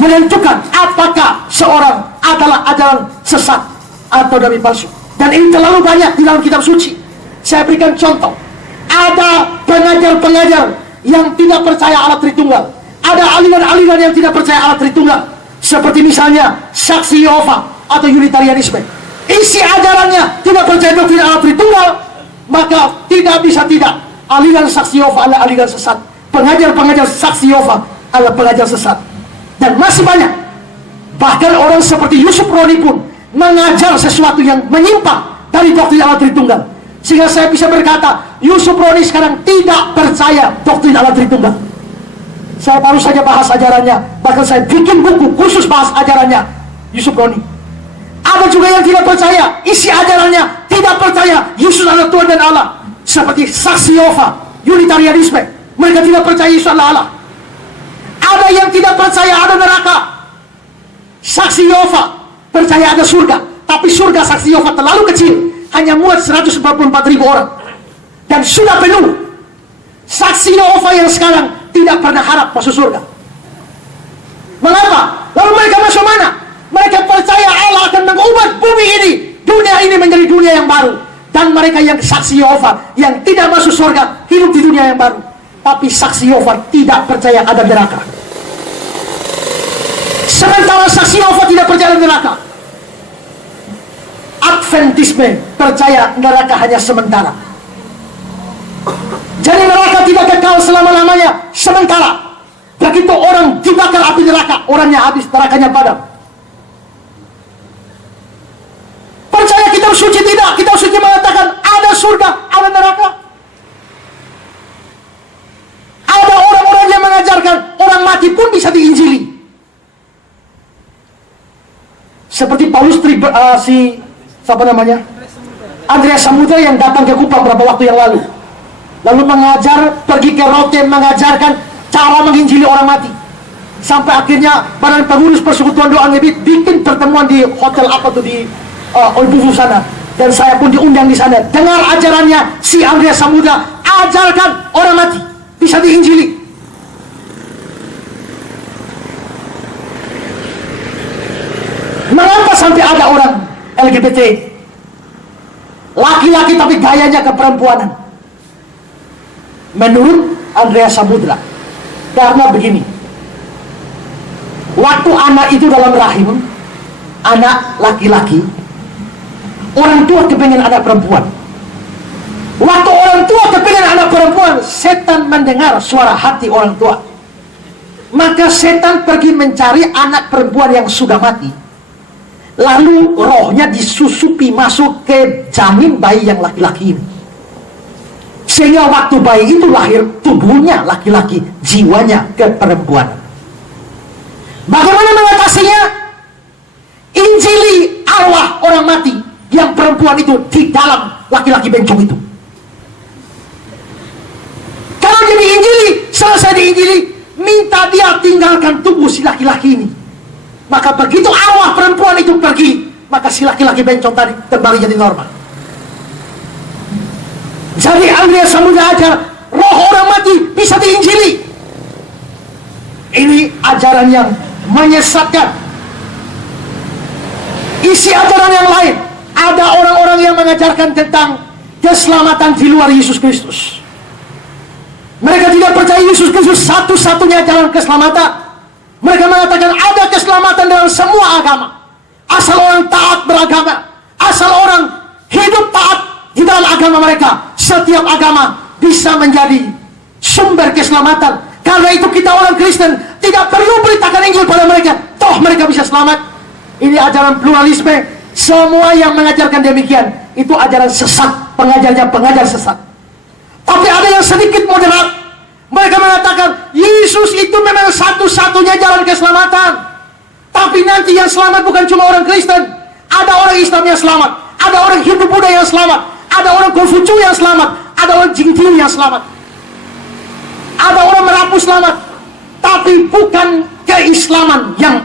menentukan apakah seorang adalah ajaran sesat atau nabi palsu. Dan ini terlalu banyak di dalam kitab suci. Saya berikan contoh. Ada pengajar-pengajar yang tidak percaya Allah Tritunggal. Ada aliran-aliran yang tidak percaya Allah Tritunggal. Seperti misalnya Saksi Yehova atau Unitarianisme. Isi ajarannya tidak percaya doktrin Allah Tritunggal, maka tidak bisa tidak. Aliran Saksi Yehova adalah aliran sesat. Pengajar-pengajar Saksi Yehova adalah pengajar sesat. Dan masih banyak. Bahkan orang seperti Yusuf Roni pun mengajar sesuatu yang menyimpang dari doktrin Allah Tritunggal. Sehingga saya bisa berkata, Yusuf Roni sekarang tidak percaya doktrin Allah Tritunggal. Saya baru saja bahas ajarannya, bahkan saya bikin buku khusus bahas ajarannya Yusuf Roni. Ada juga yang tidak percaya, isi ajarannya tidak percaya Yesus adalah Tuhan dan Allah. Seperti Saksi Yehova, Unitarianisme, mereka tidak percaya Yesus adalah Allah. Ada yang tidak percaya ada neraka. Saksi Yehova percaya ada surga, tapi surga Saksi Yehova terlalu kecil, hanya muat 144.000 orang dan sudah penuh. Saksi Yehova yang sekarang tidak pernah harap masuk surga. Mengapa? Lalu mereka masuk mana? Mereka percaya Allah akan mengubah bumi ini, dunia ini menjadi dunia yang baru. Dan mereka yang Saksi Yehova yang tidak masuk surga hidup di dunia yang baru. Tapi Saksi Yehova tidak percaya ada neraka. Sementara Saksi Yehova tidak percaya ada neraka. Adventisme percaya neraka hanya sementara. Jadi neraka tidak kekal selama-lamanya, sementara. Begitu orang dibakar api neraka, orangnya habis, nerakanya padam. Percaya kitab suci tidak? Kitab suci mengatakan ada surga, ada neraka. Ada orang-orang yang mengajarkan orang mati pun bisa diinjili. Seperti Paulus Andreas Samudra yang datang ke Kupang beberapa waktu yang lalu. Lalu mengajar, pergi ke Rote, mengajarkan cara menginjili orang mati. Sampai akhirnya badan pengurus persekutuan doa ngebit bikin pertemuan di hotel apa tuh di Olbuvu sana. Dan saya pun diundang di sana. Dengar ajarannya si Andreas Samudra, ajarkan orang mati bisa diinjili. Mengapa sampai ada orang LGBT laki-laki tapi gayanya keperempuanan? Menurut Andreas Samudra, karena begini, waktu anak itu dalam rahim, anak laki-laki, orang tua kepengen anak perempuan. Waktu orang tua kepengen anak perempuan, setan mendengar suara hati orang tua. Maka setan pergi mencari anak perempuan yang sudah mati. Lalu rohnya disusupi masuk ke janin bayi yang laki-laki ini. Sehingga waktu bayi itu lahir, tubuhnya laki-laki, jiwanya keperempuanan. Bagaimana mengatasinya? Injili arwah orang mati yang perempuan itu di dalam laki-laki bencong itu. Kalau dia diinjili, selesai diinjili, minta dia tinggalkan tubuh si laki-laki ini. Maka begitu arwah perempuan itu pergi, maka si laki-laki bencong tadi kembali jadi normal. Jadi Andreas Samudra ajar roh orang mati bisa diinjili. Ini ajaran yang menyesatkan. Isi ajaran yang lain, ada orang-orang yang mengajarkan tentang keselamatan di luar Yesus Kristus. Mereka tidak percaya Yesus Kristus satu-satunya jalan keselamatan. Mereka mengatakan ada keselamatan dalam semua agama. Asal orang taat beragama, asal orang hidup taat di dalam agama mereka, setiap agama bisa menjadi sumber keselamatan. Karena itu kita orang Kristen tidak perlu beritakan Injil pada mereka, toh mereka bisa selamat. Ini ajaran pluralisme. Semua yang mengajarkan demikian itu ajaran sesat, pengajarnya pengajar sesat. Tapi ada yang sedikit moderat. Mereka mengatakan Yesus itu memang satu-satunya jalan keselamatan. Tapi nanti yang selamat bukan cuma orang Kristen. Ada orang Islam yang selamat, ada orang Hindu Buddha yang selamat, ada orang Konfucu yang selamat, ada orang Jingtiu yang selamat, ada orang Merapu selamat. Tapi bukan keislaman yang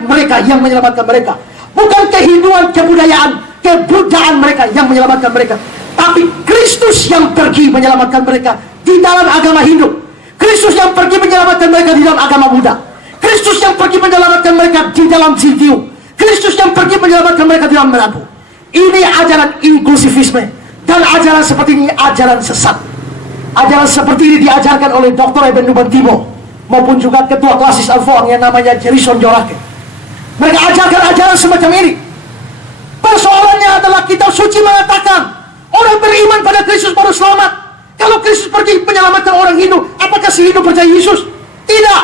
menyelamatkan mereka. Bukan kehinduan, kebudayaan, kebudayaan mereka yang menyelamatkan mereka, tapi Kristus yang pergi menyelamatkan mereka di dalam agama Hindu. Kristus yang pergi menyelamatkan mereka di dalam agama Buddha. Kristus yang pergi menyelamatkan mereka di dalam Hindu. Kristus yang pergi menyelamatkan mereka di dalam Melayu. Ini ajaran inklusivisme, dan ajaran seperti ini ajaran sesat. Ajaran seperti ini diajarkan oleh Dr. Eben Nubantimo maupun juga ketua klasis Alfoang yang namanya Jerison Jorake. Mereka ajarkan ajaran semacam ini. Persoalannya adalah kitab suci mengatakan orang beriman pada Kristus baru selamat. Kalau Kristus pergi menyelamatkan orang Hindu, apakah si Hindu percaya Yesus? Tidak.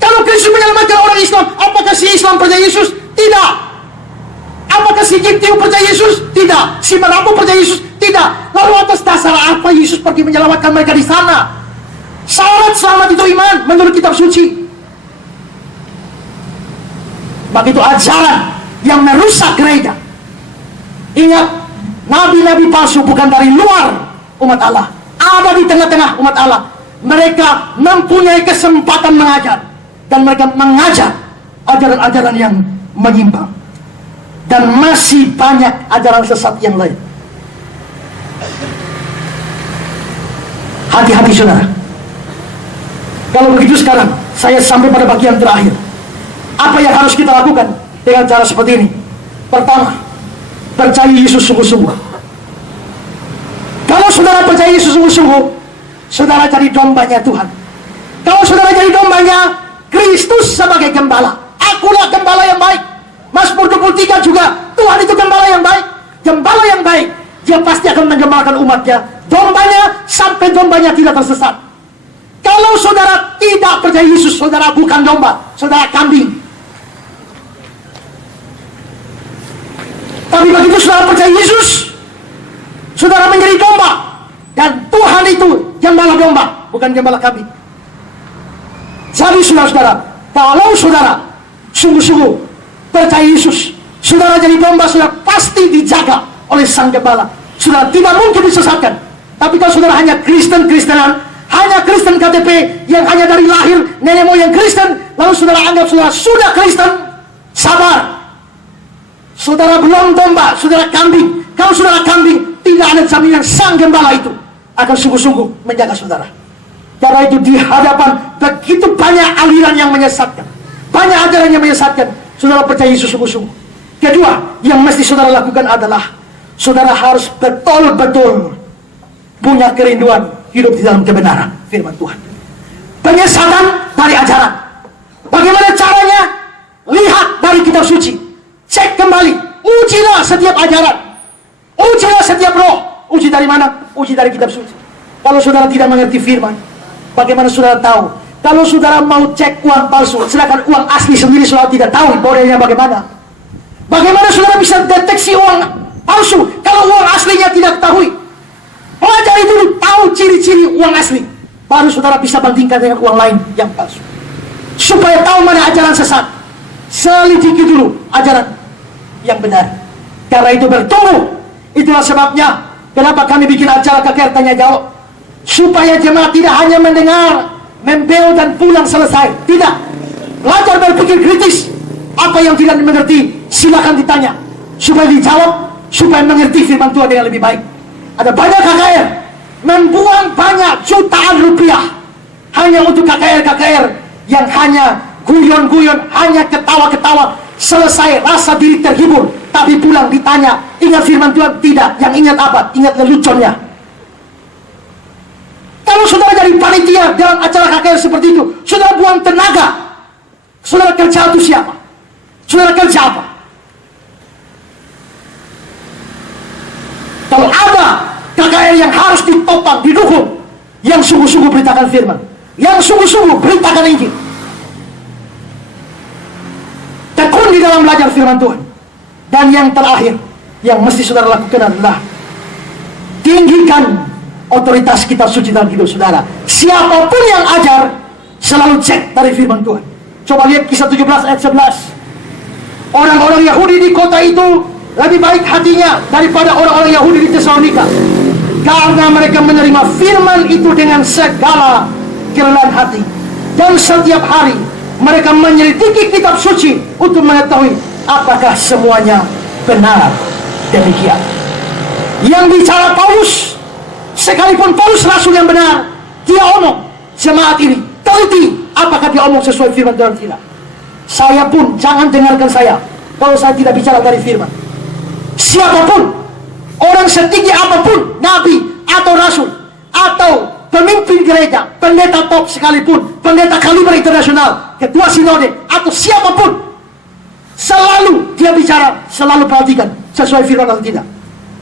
Kalau Kristus menyelamatkan orang Islam, apakah si Islam percaya Yesus? Tidak. Apakah si Jintiu percaya Yesus? Tidak. Si Marabu percaya Yesus? Tidak. Lalu atas dasar apa Yesus pergi menyelamatkan mereka di sana? Syarat selamat itu iman menurut kitab suci. Begitu ajaran yang merusak gereja. Ingat, nabi-nabi palsu bukan dari luar umat Allah, ada di tengah-tengah umat Allah. Mereka mempunyai kesempatan mengajar, dan mereka mengajar ajaran-ajaran yang menyimpang, dan masih banyak ajaran sesat yang lain. Hati-hati saudara. Kalau begitu sekarang saya sampai pada bagian terakhir. Apa yang harus kita lakukan dengan cara seperti ini? Pertama, percaya Yesus sungguh-sungguh. Kalau saudara percaya Yesus sungguh-sungguh, saudara jadi dombanya Tuhan. Kalau saudara jadi dombanya Kristus sebagai gembala, akulah gembala yang baik. Mazmur 23 juga, Tuhan itu gembala yang baik. Gembala yang baik, dia pasti akan menggembalakan umatnya, dombanya, sampai dombanya tidak tersesat. Kalau saudara tidak percaya Yesus, saudara bukan domba, saudara kambing. Tapi begitu saudara percaya Yesus, saudara menjadi domba, dan Tuhan itu gembala domba, bukan gembala kambing. Jadi saudara-saudara, kalau saudara sungguh-sungguh percaya Yesus, saudara jadi domba, saudara pasti dijaga oleh sang gembala. Saudara tidak mungkin disesatkan. Tapi kalau saudara hanya Kristen-Kristenan, hanya Kristen KTP yang hanya dari lahir nenek moyang Kristen, lalu saudara anggap saudara sudah Kristen, sabar. Saudara belum domba, saudara kambing. Kalau saudara kambing, tidak ada jaminan sang gembala itu akan sungguh-sungguh menjaga saudara. Karena itu di hadapan begitu banyak aliran yang menyesatkan, banyak ajaran yang menyesatkan, saudara percaya Yesus sungguh-sungguh. Kedua, yang mesti saudara lakukan adalah saudara harus betul-betul punya kerinduan hidup di dalam kebenaran firman Tuhan. Penyesatan dari ajaran. Bagaimana caranya? Lihat dari kitab suci. Cek kembali. Ujilah setiap ajaran. Ujilah setiap roh. Uji dari mana? Uji dari kitab suci. Kalau saudara tidak mengerti firman, bagaimana saudara tahu? Kalau saudara mau cek uang palsu, sedangkan uang asli sendiri saudara tidak tahu modelnya bagaimana. Bagaimana saudara bisa deteksi uang palsu kalau uang aslinya tidak ketahui? Pelajari dulu, tahu ciri-ciri uang asli, baru saudara bisa bandingkan dengan uang lain yang palsu. Supaya tahu mana ajaran sesat, selidiki dulu ajaran yang benar. Karena itu bertumbuh. Itulah sebabnya kenapa kami bikin acara KKR Tanya Jawab, supaya jemaat tidak hanya mendengar, membel dan pulang selesai. Tidak. Belajar berpikir kritis. Apa yang tidak dimengerti, silakan ditanya, supaya dijawab, supaya mengerti firman Tuhan dengan lebih baik. Ada banyak KKR membuang banyak jutaan rupiah hanya untuk KKR yang hanya guyon-guyon, hanya ketawa-ketawa, selesai rasa diri terhibur, tapi pulang ditanya, ingat firman Tuhan? Tidak. Yang ingat apa? Ingat leluconnya. Kalau saudara jadi panitia dalam acara KKR seperti itu, saudara buang tenaga. Saudara kerja itu siapa? Saudara kerja apa? Kalau ada KKR yang harus ditopang, didukung, yang sungguh-sungguh beritakan firman, yang sungguh-sungguh beritakan Injil, tekun di dalam belajar firman Tuhan. Dan yang terakhir yang mesti saudara lakukan adalah tinggikan otoritas kitab suci dalam hidup saudara. Siapapun yang ajar, selalu cek dari firman Tuhan. Coba lihat Kisah 17 ayat 11. Orang-orang Yahudi di kota itu lebih baik hatinya daripada orang-orang Yahudi di Tesalonika, karena mereka menerima firman itu dengan segala kerelaan hati, dan setiap hari mereka menyelidiki kitab suci untuk mengetahui apakah semuanya benar demikian. Yang bicara Paulus, sekalipun Paulus rasul yang benar, dia omong jemaat ini teliti apakah dia omong sesuai firman Tuhan tidak. Saya pun jangan dengarkan saya kalau saya tidak bicara dari firman. Siapapun, orang setinggi apapun, nabi atau rasul atau pemimpin gereja, pendeta top sekalipun, pendeta kaliber internasional, ketua sinode atau siapapun, selalu dia bicara, selalu perhatikan sesuai firman atau tidak.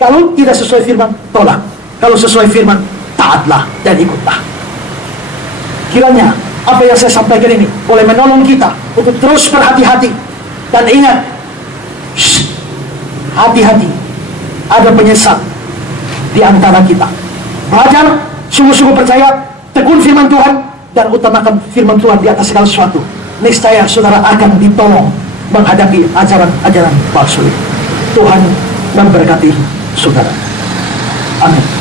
Kalau tidak sesuai firman, tolak. Kalau sesuai firman, taatlah dan ikutlah. Kiranya apa yang saya sampaikan ini boleh menolong kita untuk terus berhati-hati. Dan ingat, hati-hati, ada penyesat di antara kita. Belajar, sungguh-sungguh percaya, tekun firman Tuhan, dan utamakan firman Tuhan di atas segala sesuatu. Niscaya saudara akan ditolong menghadapi ajaran-ajaran palsu. Tuhan memberkati saudara. Amin.